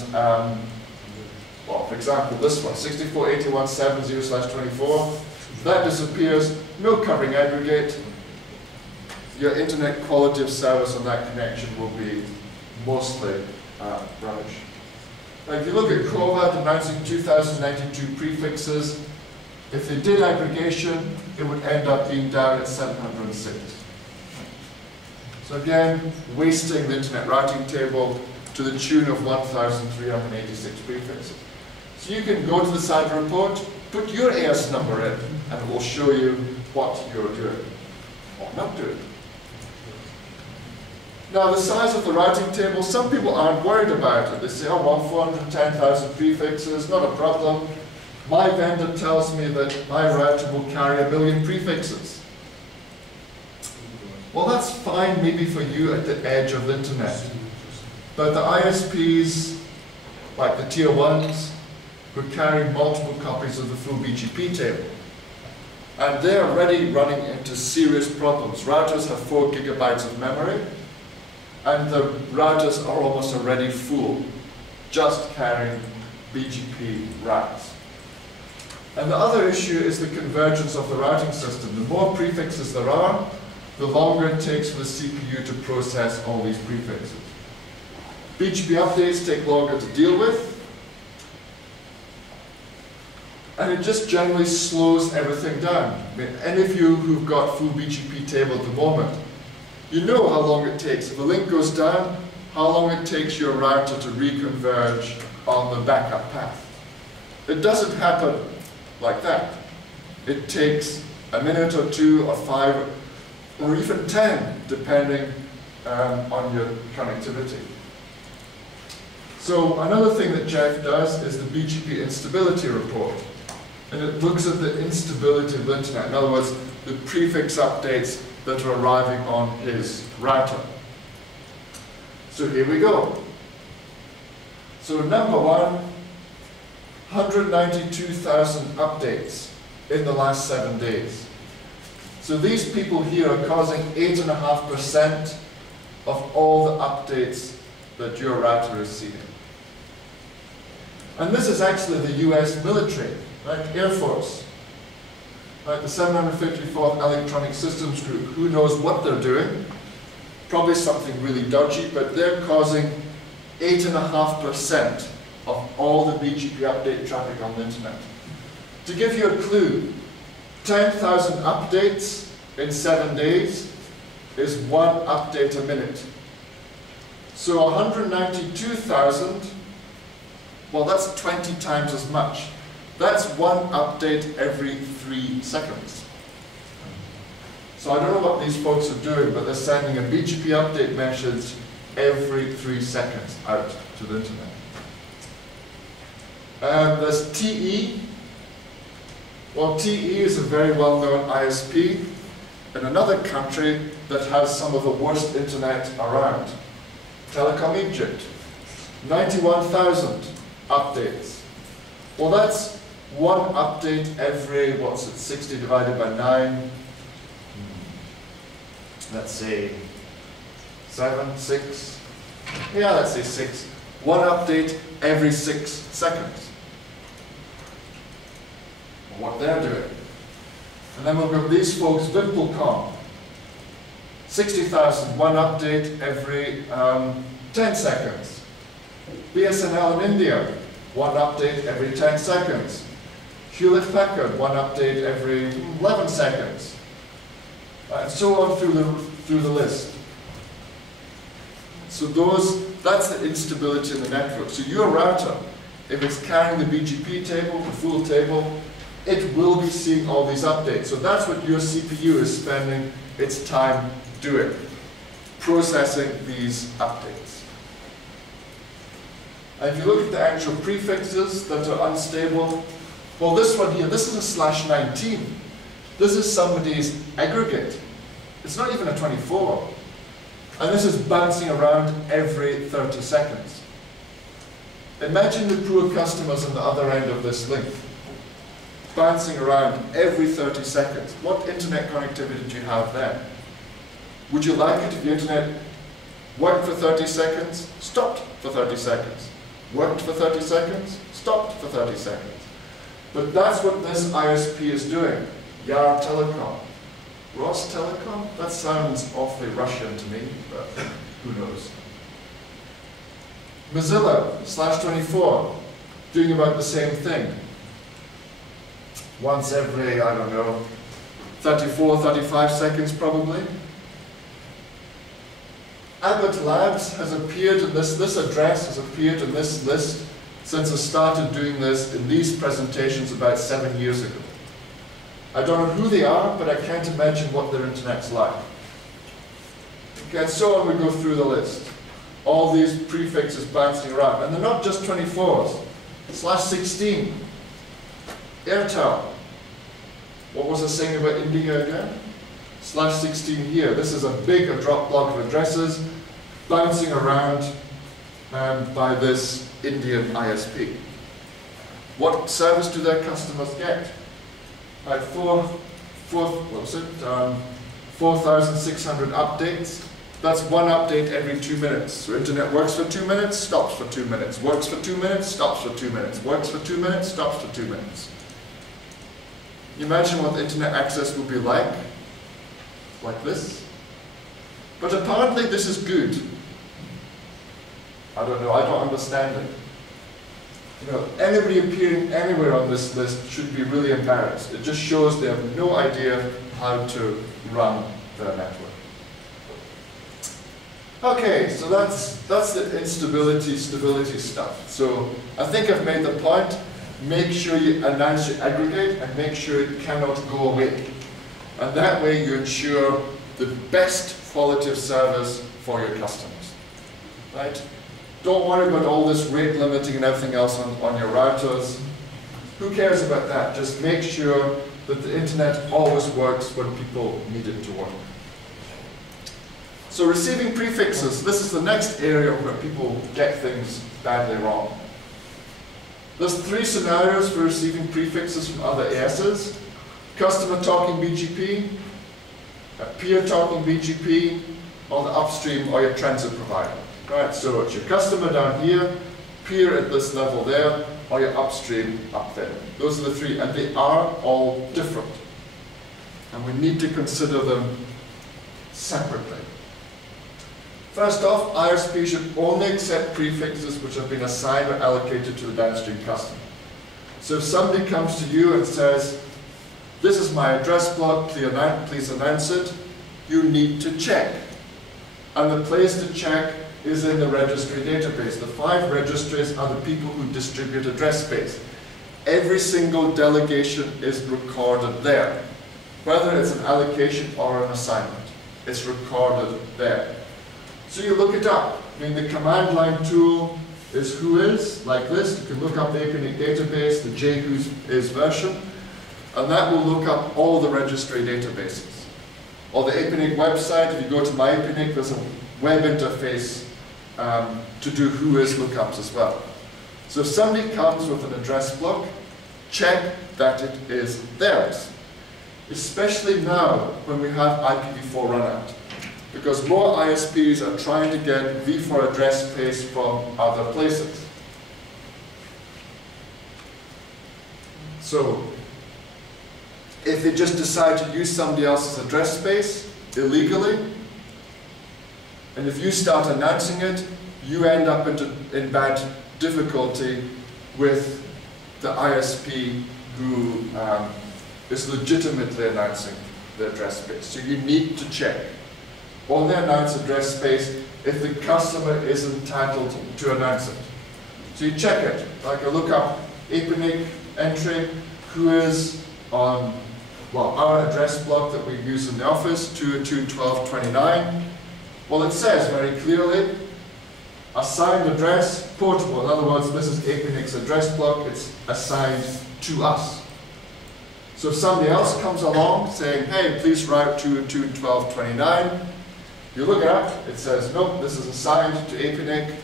well, for example, this one, 64.81.70/24, that disappears, no covering aggregate. Your internet quality of service on that connection will be mostly rubbish. Now, if you look at Covert announcing 2092 prefixes, if they did aggregation, it would end up being down at 706. So again, wasting the internet routing table to the tune of 1,386 prefixes. So you can go to the site report, put your AS number in, and it will show you what you're doing or not doing. Now, the size of the routing table, some people aren't worried about it. They say, oh, well, 410,000 prefixes, not a problem. My vendor tells me that my router will carry 1 million prefixes. Well, that's fine maybe for you at the edge of the internet. But the ISPs, like the tier 1s, who carry multiple copies of the full BGP table, and they're already running into serious problems. Routers have 4 gigabytes of memory, and the routers are almost already full, just carrying BGP routes. And the other issue is the convergence of the routing system. The more prefixes there are, the longer it takes for the CPU to process all these prefixes. BGP updates take longer to deal with, and it just generally slows everything down. I mean, any of you who've got full BGP table at the moment, you know how long it takes. If a link goes down, how long it takes your router to reconverge on the backup path. It doesn't happen like that. It takes a minute or 2 or 5 or even 10, depending on your connectivity. So another thing that Jeff does is the BGP instability report. And it looks at the instability of the internet. In other words, the prefix updates that are arriving on his router. So here we go. So number 1, 192,000 updates in the last 7 days. So these people here are causing 8.5% of all the updates that your router is seeing. And this is actually the US military, right? Air Force, right? The 754th Electronic Systems Group. Who knows what they're doing? Probably something really dodgy, but they're causing 8.5% of all the BGP update traffic on the internet. To give you a clue, 10,000 updates in 7 days is 1 update a minute. So 192,000, well, that's 20 times as much. That's 1 update every 3 seconds. So I don't know what these folks are doing, but they're sending a BGP update message every 3 seconds out to the internet. There's TE. Well, TE is a very well-known ISP in another country that has some of the worst internet around. Telecom Egypt, 91,000 updates. Well, that's 1 update every, what's it, 60 divided by 9. Let's say 7, 6. Yeah, let's say 6. 1 update every 6 seconds. What they're doing. And then we've got these folks, VimpelCom. 60,000, 1 update every 10 seconds. BSNL in India, 1 update every 10 seconds. Hewlett-Packard, 1 update every 11 seconds. And so on through the list. So that's the instability in the network. So your router, if it's carrying the BGP table, the full table, it will be seeing all these updates. So that's what your CPU is spending its time doing, processing these updates. And if you look at the actual prefixes that are unstable, well, this one here, this is a /19. This is somebody's aggregate. It's not even a 24. And this is bouncing around every 30 seconds. Imagine the poor customers on the other end of this link. bouncing around every 30 seconds. What internet connectivity do you have then? Would you like it if the internet worked for 30 seconds, stopped for 30 seconds, worked for 30 seconds, stopped for 30 seconds? But that's what this ISP is doing. Yar Telecom. Ross Telecom? That sounds awfully Russian to me, but who knows. Mozilla /24, doing about the same thing. Once every, I don't know, 34, 35 seconds probably. Abbott Labs has appeared in this address has appeared in this list since I started doing this in these presentations about 7 years ago. I don't know who they are, but I can't imagine what their internet's like. Okay, and so on we go through the list. All these prefixes bouncing around, and they're not just 24s. /16, Airtel. What was I saying about India again? /16 here. This is a big drop block of addresses bouncing around by this Indian ISP. What service do their customers get? Right, 4,600 updates. That's one update every 2 minutes. So internet works for 2 minutes, stops for 2 minutes, works for 2 minutes, stops for 2 minutes, works for 2 minutes, stops for 2 minutes. You imagine what the internet access would be like this. But apparently this is good. I don't know, I don't understand it. You know, anybody appearing anywhere on this list should be really embarrassed. It just shows they have no idea how to run their network. Okay, so that's the instability, stability stuff. So I think I've made the point. Make sure you announce your aggregate and make sure it cannot go away. And that way you ensure the best quality of service for your customers. Right? Don't worry about all this rate limiting and everything else on your routers. Who cares about that? Just make sure that the internet always works when people need it to work. So receiving prefixes, this is the next area where people get things badly wrong. There's 3 scenarios for receiving prefixes from other ASs. Customer talking BGP, a peer talking BGP, or the upstream or your transit provider. Right, so it's your customer down here, peer at this level there, or your upstream up there. Those are the 3, and they are all different. And we need to consider them separately. First off, ISP should only accept prefixes which have been assigned or allocated to the downstream customer. So if somebody comes to you and says, this is my address block, please announce it, you need to check. And the place to check is in the registry database. The 5 registries are the people who distribute address space. Every single delegation is recorded there. Whether it's an allocation or an assignment, it's recorded there. So you look it up. I mean, the command line tool is whois, like this. You can look up the APNIC database, the jwhois version, and that will look up all the registry databases. Or the APNIC website, if you go to my APNIC, there's a web interface to do whois lookups as well. So if somebody comes with an address block, check that it is theirs. Especially now when we have IPv4 runout. Because more ISPs are trying to get v4 address space from other places. So, if they just decide to use somebody else's address space illegally, and if you start announcing it, you end up in bad difficulty with the ISP who is legitimately announcing the address space. So you need to check. Only announce address space if the customer is entitled to announce it. So you check it. Like I look up APNIC entry, whois on, well, our address block that we use in the office, 202.12.29. Well, it says very clearly, assigned address, portable. In other words, this is APNIC's address block, it's assigned to us. So if somebody else comes along saying, hey, please route 202.12.29, you look it up, it says, nope, this is assigned to APNIC.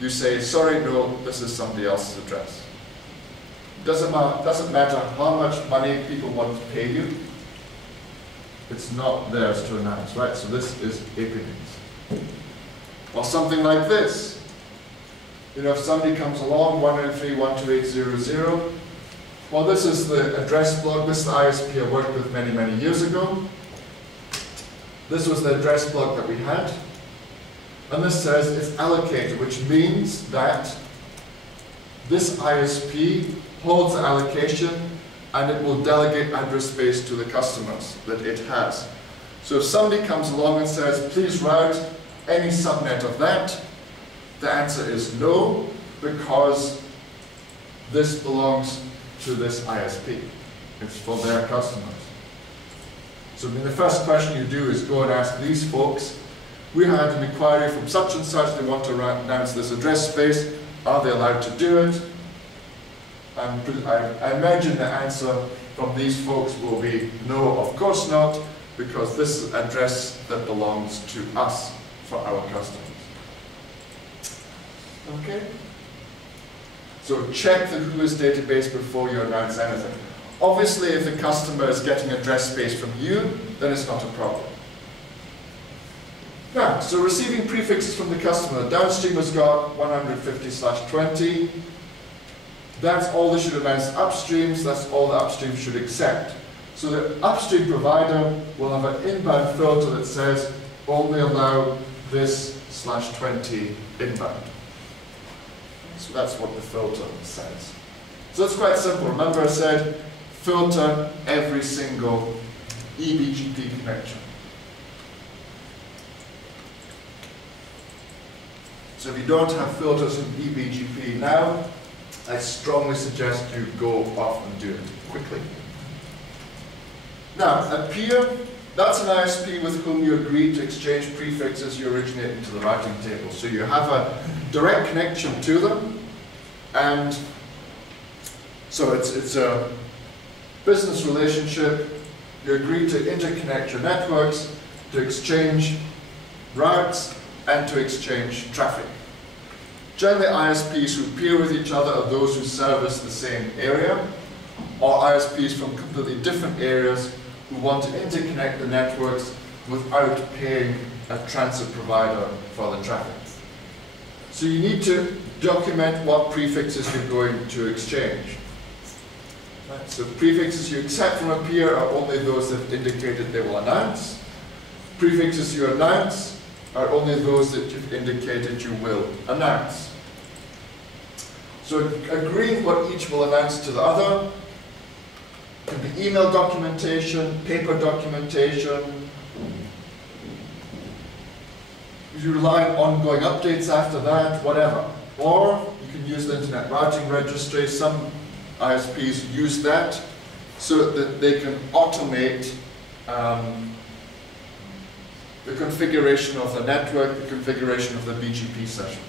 You say, sorry, no, this is somebody else's address. doesn't matter how much money people want to pay you, it's not theirs to announce, right? So this is IPv6. Or something like this. You know, if somebody comes along, 193.128.0.0, well, this is the address block. This is the ISP I worked with many, many years ago. This was the address block that we had. And this says it's allocated, which means that this ISP holds the allocation and it will delegate address space to the customers that it has. So if somebody comes along and says, please route any subnet of that, the answer is no, because this belongs to this ISP. It's for their customers. So I mean, the first question you do is go and ask these folks, we had an inquiry from such and such, they want to announce this address space, are they allowed to do it? I imagine the answer from these folks will be no, of course not, because this is an address that belongs to us for our customers. Okay? So check the WHOIS database before you announce anything. Obviously, if the customer is getting address space from you, then it's not a problem. Now, so receiving prefixes from the customer, the downstream has got 150/20. That's all they should announce upstreams, that's all the upstream should accept. So the upstream provider will have an inbound filter that says only allow this /20 inbound. So that's what the filter says. So it's quite simple. Remember I said filter every single IBGP connection. So if you don't have filters in IBGP now, I strongly suggest you go off and do it quickly. Now, a peer, that's an ISP with whom you agree to exchange prefixes you originate into the routing table. So you have a direct connection to them, and so it's a business relationship. You agree to interconnect your networks, to exchange routes, and to exchange traffic. Generally, ISPs who peer with each other are those who service the same area, or ISPs from completely different areas who want to interconnect the networks without paying a transit provider for the traffic. So you need to document what prefixes you're going to exchange. Right. So prefixes you accept from a peer are only those that have indicated they will announce. Prefixes you announce are only those that you've indicated you will announce. So agreeing what each will announce to the other can be email documentation, paper documentation. You rely on ongoing updates after that, whatever. Or you can use the Internet Routing Registry. Some ISPs use that so that they can automate the configuration of the network, the configuration of the BGP sessions.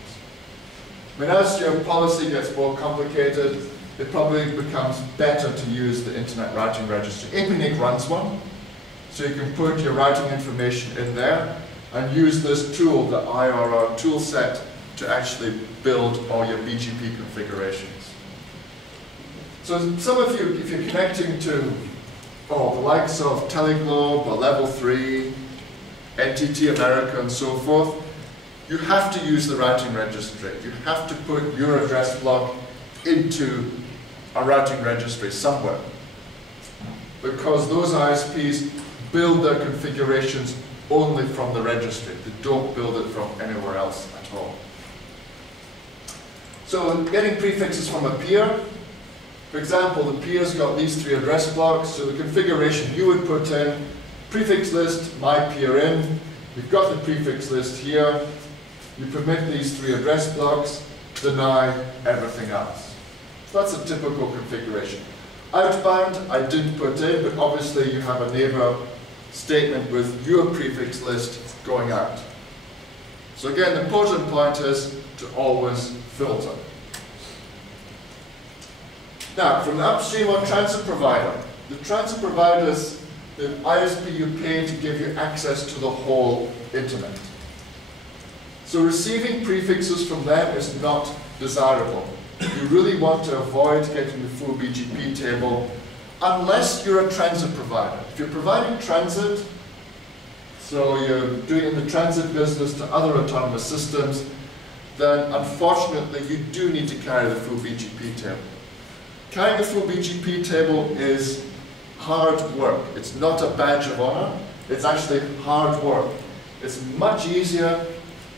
I mean, as your policy gets more complicated, it probably becomes better to use the Internet Routing Registry. IPNIC runs one, so you can put your routing information in there and use this tool, the IRR toolset, to actually build all your BGP configurations. So some of you, if you're connecting to the likes of Teleglobe or Level 3, NTT America and so forth, you have to use the routing registry. You have to put your address block into a routing registry somewhere, because those ISPs build their configurations only from the registry. They don't build it from anywhere else at all. So getting prefixes from a peer, for example, the peer's got these 3 address blocks, so the configuration you would put in, prefix list, my peer in, you've got the prefix list here, you permit these 3 address blocks, deny everything else. So that's a typical configuration. Outbound, I didn't put in, but obviously you have a neighbor statement with your prefix list going out. So again, the important point is to always filter. Now, from the upstream or transit provider, the transit provider is the ISP you pay to give you access to the whole internet. So receiving prefixes from them is not desirable. you really want to avoid getting the full BGP table unless you're a transit provider. If you're providing transit, so you're doing in the transit business to other autonomous systems, then unfortunately you do need to carry the full BGP table. Carrying the full BGP table is hard work. It's not a badge of honor, it's actually hard work. It's much easier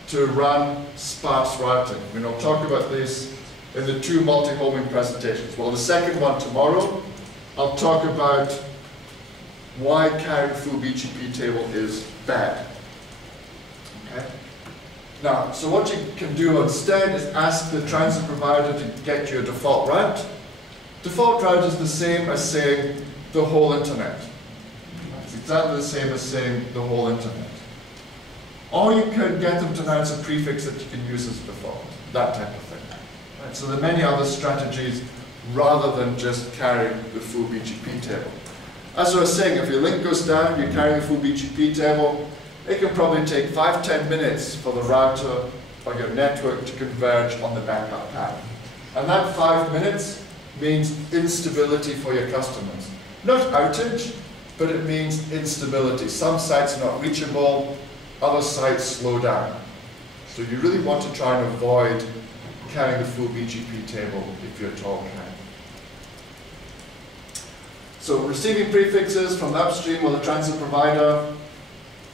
to run sparse routing. I'll talk about this in the 2 multi-homing presentations. Well, the second one tomorrow, I'll talk about why carrying full BGP table is bad. Okay? Now, so what you can do instead is ask the transit provider to get you a default route. Default route is the same as saying the whole internet. It's exactly the same as saying the whole internet. Or you can get them to announce a prefix that you can use as default, that type of thing. Right? So there are many other strategies rather than just carrying the full BGP table. As I was saying, if your link goes down, you're carrying the full BGP table, it can probably take 5–10 minutes for the router or your network to converge on the backup path. And that 5 minutes means instability for your customers. Not outage, but it means instability. Some sites are not reachable, other sites slow down. So you really want to try and avoid carrying the full BGP table if you at all can. So receiving prefixes from the upstream or the transit provider.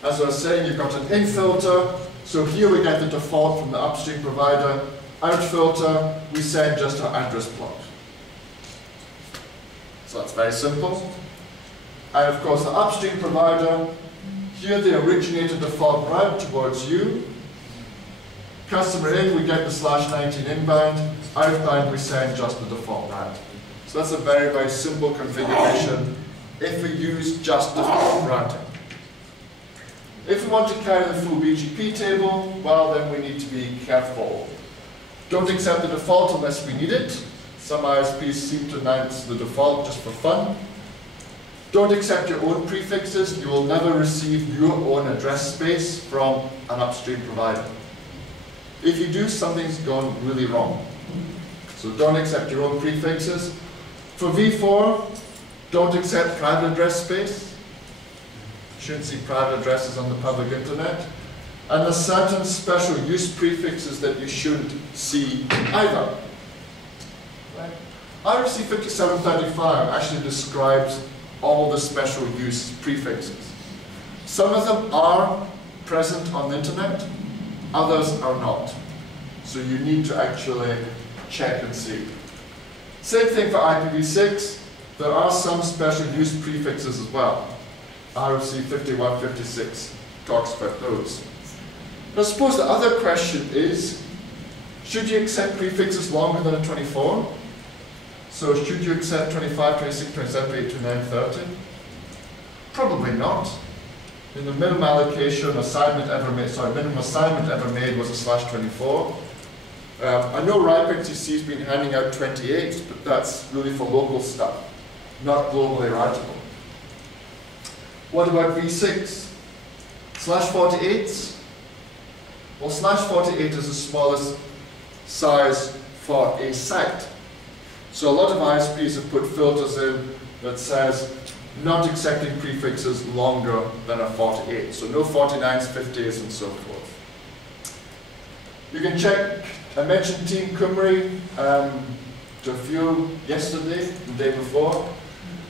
As I was saying, you've got an in filter. So here we get the default from the upstream provider. Out filter, we send just our address plot. So that's very simple. And of course the upstream provider, here they originate a default route towards you. Customer in, we get the /19 inbound. Outbound, we send just the default route. So that's a very, very simple configuration if we use just default routing. If we want to carry the full BGP table, well then we need to be careful. Don't accept the default unless we need it. Some ISPs seem to announce the default just for fun. Don't accept your own prefixes. You will never receive your own address space from an upstream provider. If you do, something's gone really wrong. So don't accept your own prefixes. For v4, don't accept private address space. You shouldn't see private addresses on the public internet. And there's certain special use prefixes that you shouldn't see either. Right? IRC 5735 actually describes all the special use prefixes. Some of them are present on the internet, others are not. So you need to actually check and see. Same thing for IPv6. There are some special use prefixes as well. IRC 5156 talks about those. Now suppose the other question is, should you accept prefixes longer than a 24? So should you accept 25, 26, 27, 28, 29, 30? Probably not. In the minimum allocation assignment ever made, minimum assignment ever made was a /24. I know RIPE-XTC has been handing out 28, but that's really for local stuff, not globally writable. What about v6? /48s? Well, /48 is the smallest size for a site. So a lot of ISPs have put filters in that says not accepting prefixes longer than a 48. So no 49s, 50s, and so forth. You can check, I mentioned Team Cymru to a few yesterday, the day before.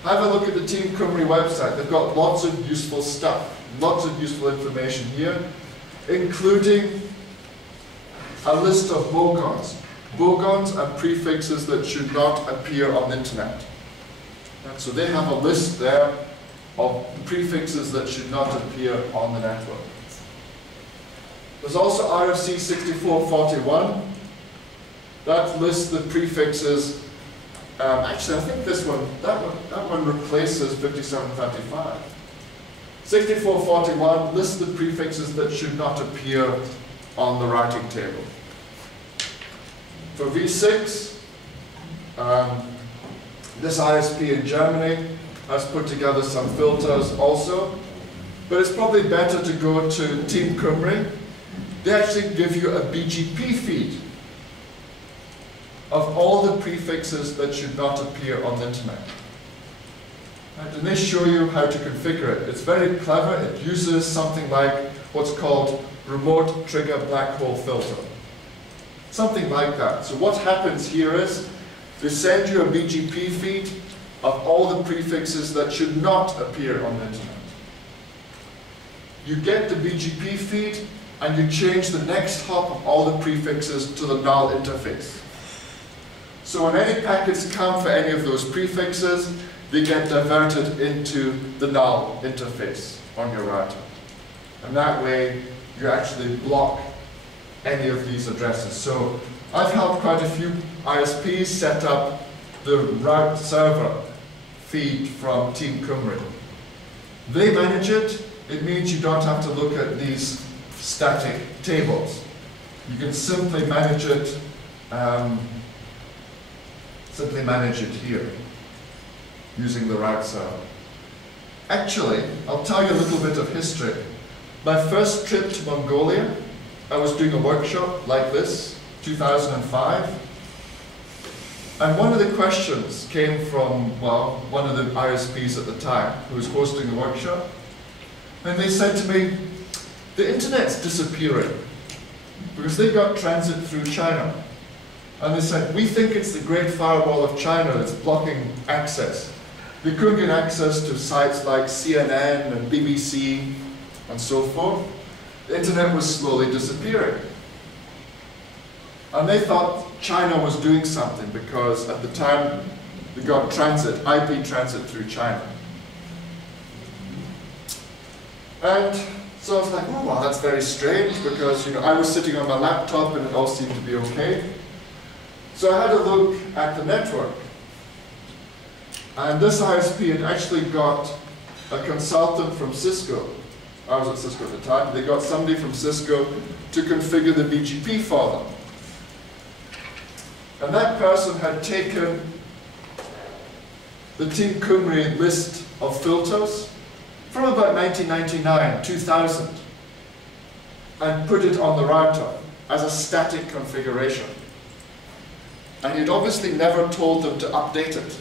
Have a look at the Team Cymru website. They've got lots of useful stuff, lots of useful information here, including a list of bogons. Bogons are prefixes that should not appear on the internet. And so they have a list there of prefixes that should not appear on the network. There's also IRC 6441. That lists the prefixes. Actually, I think this one, that one replaces 5735. 6441 lists the prefixes that should not appear on the routing table. For v6, this ISP in Germany has put together some filters also, but it's probably better to go to Team Cymru. They actually give you a BGP feed. of all the prefixes that should not appear on the internet. Right, and they show you how to configure it. It's very clever. It uses something like what's called remote trigger black hole filter. Something like that. So what happens here is they send you a BGP feed of all the prefixes that should not appear on the internet. You get the BGP feed and you change the next hop of all the prefixes to the null interface. So when any packets come for any of those prefixes, they get diverted into the null interface on your router. And that way, you actually block any of these addresses. So I've helped quite a few ISPs set up the route server feed from Team Cymru. They manage it. It means you don't have to look at these static tables. You can simply manage it here using the route server. Actually, I'll tell you a little bit of history. My first trip to Mongolia, I was doing a workshop like this, 2005. And one of the questions came from, well, one of the ISPs at the time who was hosting the workshop. And they said to me, the internet's disappearing because they got transit through China. And they said, we think it's the Great Firewall of China that's blocking access. They couldn't get access to sites like CNN and BBC and so forth. The internet was slowly disappearing. And they thought China was doing something because at the time they got transit, IP transit through China. And so I was like, oh, well, that's very strange because I was sitting on my laptop and it all seemed to be okay. So I had a look at the network. And this ISP had actually got a consultant from Cisco. I was at Cisco at the time. They got somebody from Cisco to configure the BGP for them. And that person had taken the Team Cymru list of filters from about 1999, 2000, and put it on the router as a static configuration. And he'd obviously never told them to update it.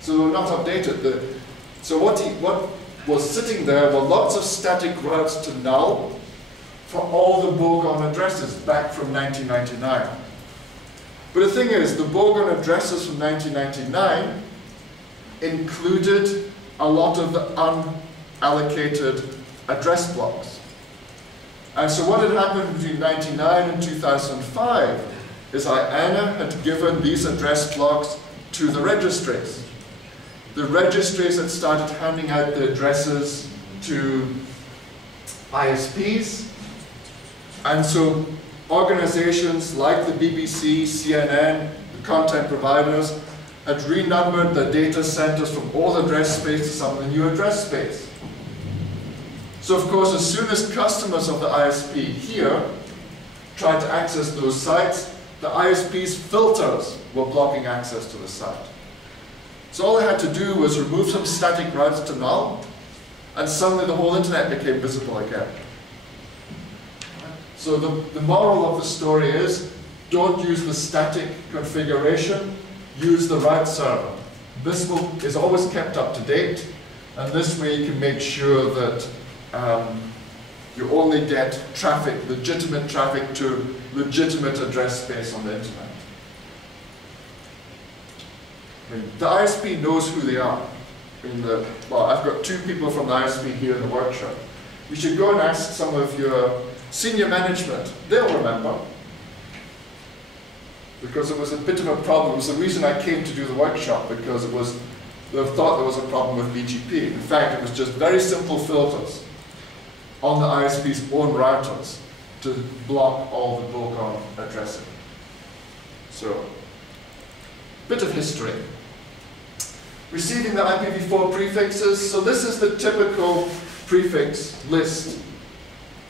So they were not updated. So what was sitting there were lots of static routes to null for all the bogon addresses back from 1999. But the thing is, the bogon addresses from 1999 included a lot of the unallocated address blocks. And so what had happened between 1999 and 2005 is IANA had given these address blocks to the registries. The registries had started handing out the addresses to ISPs, and so organizations like the BBC, CNN, the content providers had renumbered the data centers from old address space to some of the new address space. So of course, as soon as customers of the ISP here tried to access those sites, the ISP's filters were blocking access to the site. So all they had to do was remove some static routes to null, and suddenly the whole internet became visible again. So the moral of the story is, don't use the static configuration, use the route server. This is always kept up to date, and this way you can make sure that you only get traffic, legitimate traffic to legitimate address space on the internet. I mean, the ISP knows who they are. Well, I've got two people from the ISP here in the workshop. You should go and ask some of your senior management. They'll remember. Because it was a bit of a problem. It was the reason I came to do the workshop, because they thought there was a problem with BGP. In fact, it was just very simple filters on the ISP's own routers to block all the bogon addressing. So, bit of history. Receiving the IPv4 prefixes. So this is the typical prefix list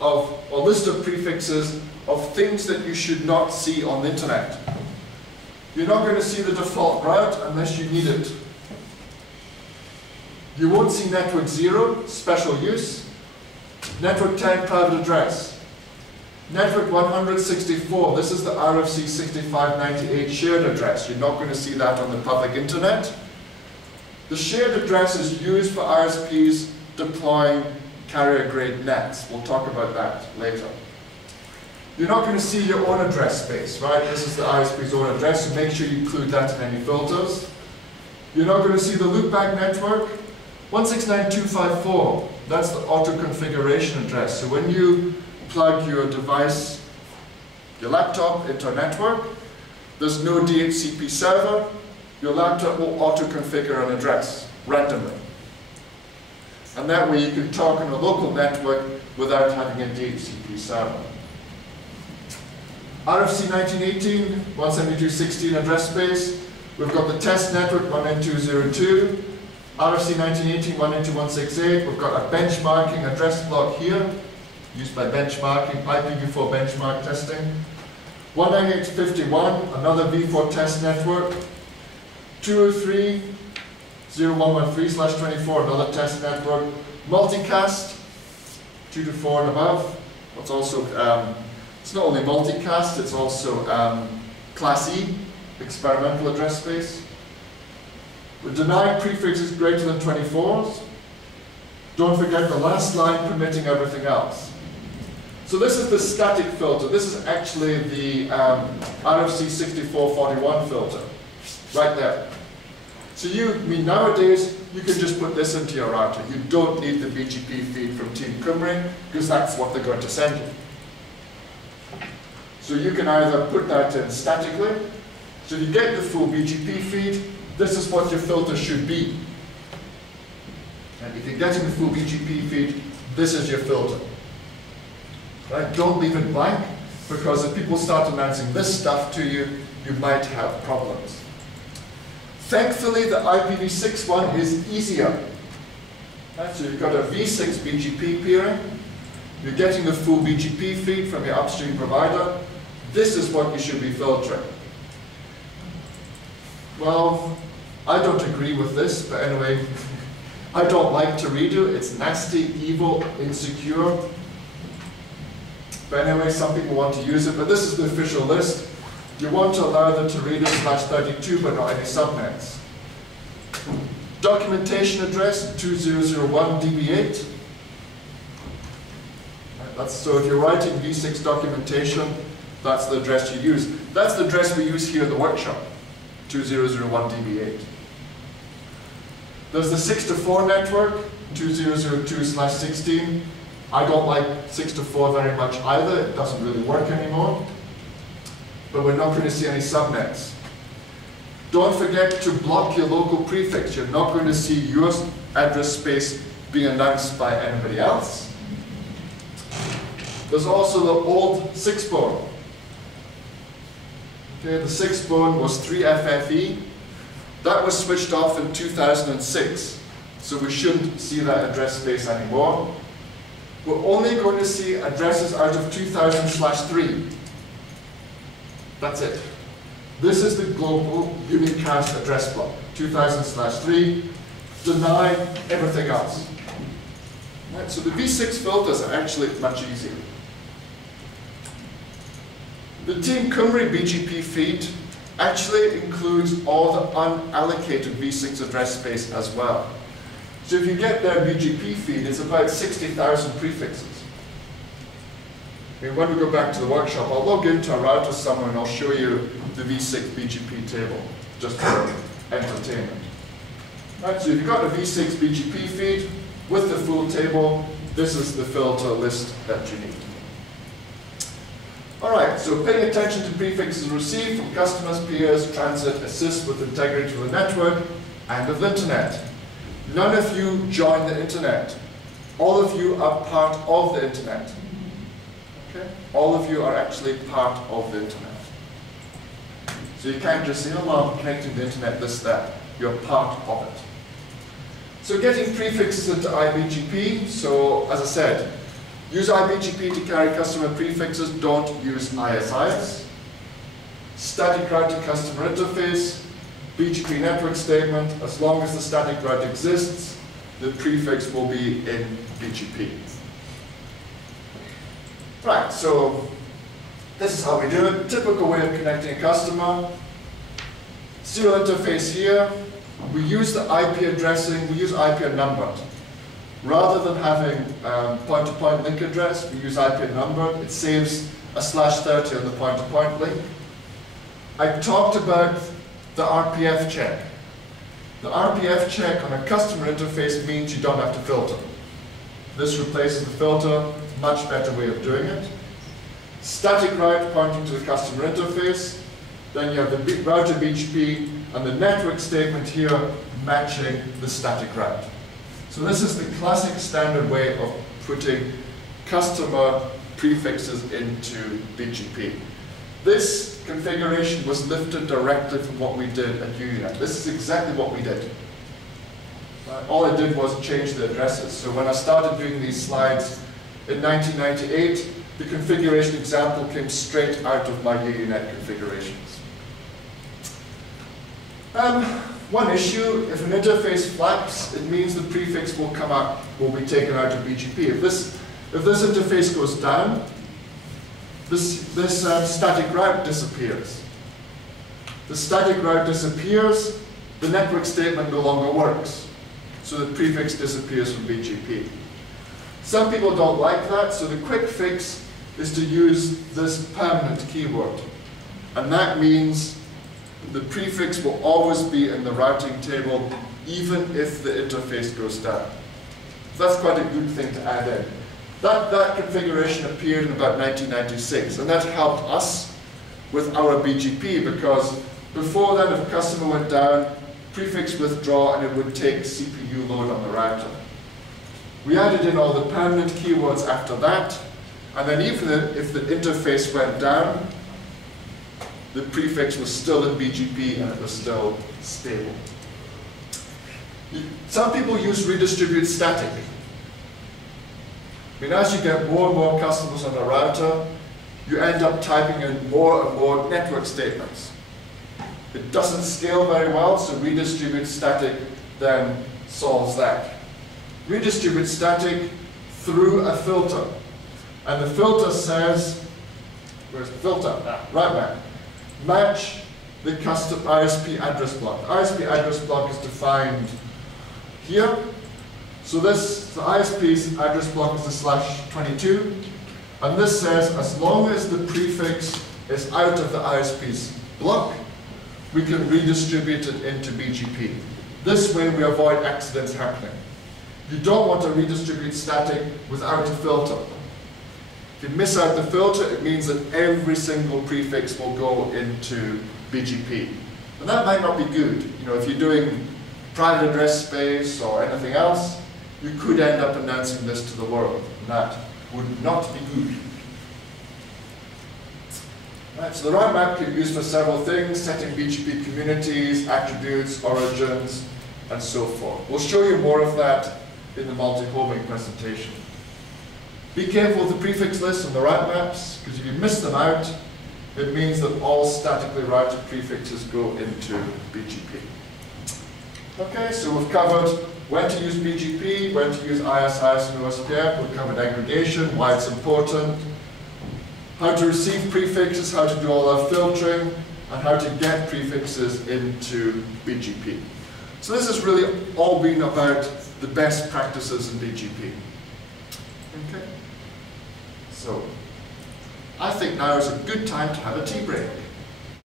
or list of prefixes of things that you should not see on the internet. You're not going to see the default route unless you need it. You won't see network 0, special use. Network 10, private address. Network 164, this is the RFC 6598 shared address. You're not going to see that on the public internet. The shared address is used for ISPs deploying carrier-grade nets. We'll talk about that later. You're not going to see your own address space, right? This is the ISP's own address, so make sure you include that in any filters. You're not going to see the loopback network. 169.254, that's the auto-configuration address. So when you plug your device, your laptop, into a network, there's no DHCP server, your laptop will auto-configure an address randomly. And that way you can talk on a local network without having a DHCP server. RFC 1918, 172.16 address space. We've got the test network 192.02. RFC 1918, 192.168. We've got a benchmarking address block here, used by benchmarking, IPv4 benchmark testing. 198.51, another v4 test network. 203.0113/24, another test network. Multicast, 2 to 4 and above. It's also, it's not only multicast, it's also Class E, experimental address space. We deny prefixes greater than 24s. Don't forget the last line permitting everything else. So this is the static filter. This is actually the RFC 6441 filter, right there. So nowadays, you can just put this into your router. You don't need the BGP feed from Team Cymru, because that's what they're going to send you. So you can either put that in statically, so you get the full BGP feed, this is what your filter should be. And if you're getting the full BGP feed, this is your filter. Right? Don't leave it blank, because if people start announcing this stuff to you, you might have problems. Thankfully, the IPv6 one is easier. Right? So you've got a v6 BGP peering, you're getting the full BGP feed from your upstream provider. This is what you should be filtering. Well, I don't agree with this, but anyway, I don't like Teredo. It's nasty, evil, insecure. But anyway, some people want to use it, but this is the official list. You want to allow the Teredo/32, but not any subnets. Documentation address 2001 DB8. So if you're writing v6 documentation, that's the address you use. That's the address we use here in the workshop, 2001 DB8. There's the 6 to 4 network, 2002/16. I don't like 6 to 4 very much either. It doesn't really work anymore. But we're not going to see any subnets. Don't forget to block your local prefix. You're not going to see your address space being announced by anybody else. There's also the old 6-bone. Okay, the 6-bone was 3FFE. That was switched off in 2006, so we shouldn't see that address space anymore. We're only going to see addresses out of 2000/3. That's it. This is the global unicast address block, 2000/3. Deny everything else. Right, so the v6 filters are actually much easier. The Team Cymru BGP feed actually includes all the unallocated v6 address space as well. So if you get their BGP feed, it's about 60,000 prefixes. And when we go back to the workshop, I'll log into a router somewhere and I'll show you the v6 BGP table, just for entertainment. Right, so if you've got a v6 BGP feed with the full table, this is the filter list that you need. All right, so paying attention to prefixes received from customers, peers, transit, assist with integrity of the network and of the internet. None of you join the internet. All of you are part of the internet. Okay? All of you are actually part of the internet. So you can't just say, oh, I'm connecting to the internet, this, that. You're part of it. So getting prefixes into IBGP. So as I said, use IBGP to carry customer prefixes, don't use ISIs. Static route to customer interface, BGP network statement, as long as the static route exists, the prefix will be in BGP. Right, so This is how we do it. Typical way of connecting a customer. Serial interface here. We use the IP addressing, we use IP unnumbered. Rather than having point-to-point link address, we use IP unnumbered. It saves a /30 on the point-to-point link. I talked about the RPF check. The RPF check on a customer interface means you don't have to filter. This replaces the filter, much better way of doing it. Static route pointing to the customer interface. Then you have the router BGP and the network statement here matching the static route. So this is the classic standard way of putting customer prefixes into BGP. This configuration was lifted directly from what we did at UUNet. This is exactly what we did. All I did was change the addresses. So when I started doing these slides in 1998, the configuration example came straight out of my UUNet configurations. One issue, if an interface flaps, it means the prefix will come out, will be taken out of BGP. If this interface goes down, this static route disappears. The static route disappears, the network statement no longer works. So the prefix disappears from BGP. Some people don't like that, so the quick fix is to use this permanent keyword. And that means the prefix will always be in the routing table, even if the interface goes down. So that's quite a good thing to add in. That configuration appeared in about 1996, and that helped us with our BGP, because before that, if a customer went down, prefix withdraw, and it would take CPU load on the router. We added in all the permanent keywords after that, and then even if the interface went down, the prefix was still in BGP and it was still stable. Some people use redistribute static. I mean, as you get more and more customers on the router, you end up typing in more and more network statements. It doesn't scale very well, so redistribute static then solves that. Redistribute static through a filter. And the filter says, where's the filter? Right back. Match the custom ISP address block. The ISP address block is defined here. So the ISP's address block is the /22. And this says as long as the prefix is out of the ISP's block, we can redistribute it into BGP. This way we avoid accidents happening. You don't want to redistribute static without a filter. If you miss out the filter, it means that every single prefix will go into BGP. And that might not be good. You know, if you're doing private address space or anything else, you could end up announcing this to the world. And that would not be good. Right, so the route map can be used for several things, setting BGP communities, attributes, origins, and so forth. We'll show you more of that in the multi-homing presentation. Be careful with the prefix list and the route maps, because if you miss them out, it means that all statically routed prefixes go into BGP. Okay, so we've covered when to use BGP, when to use ISIS and OSPF. We've covered aggregation, why it's important, how to receive prefixes, how to do all our filtering, and how to get prefixes into BGP. So this has really all been about the best practices in BGP. Okay. So, I think now is a good time to have a tea break.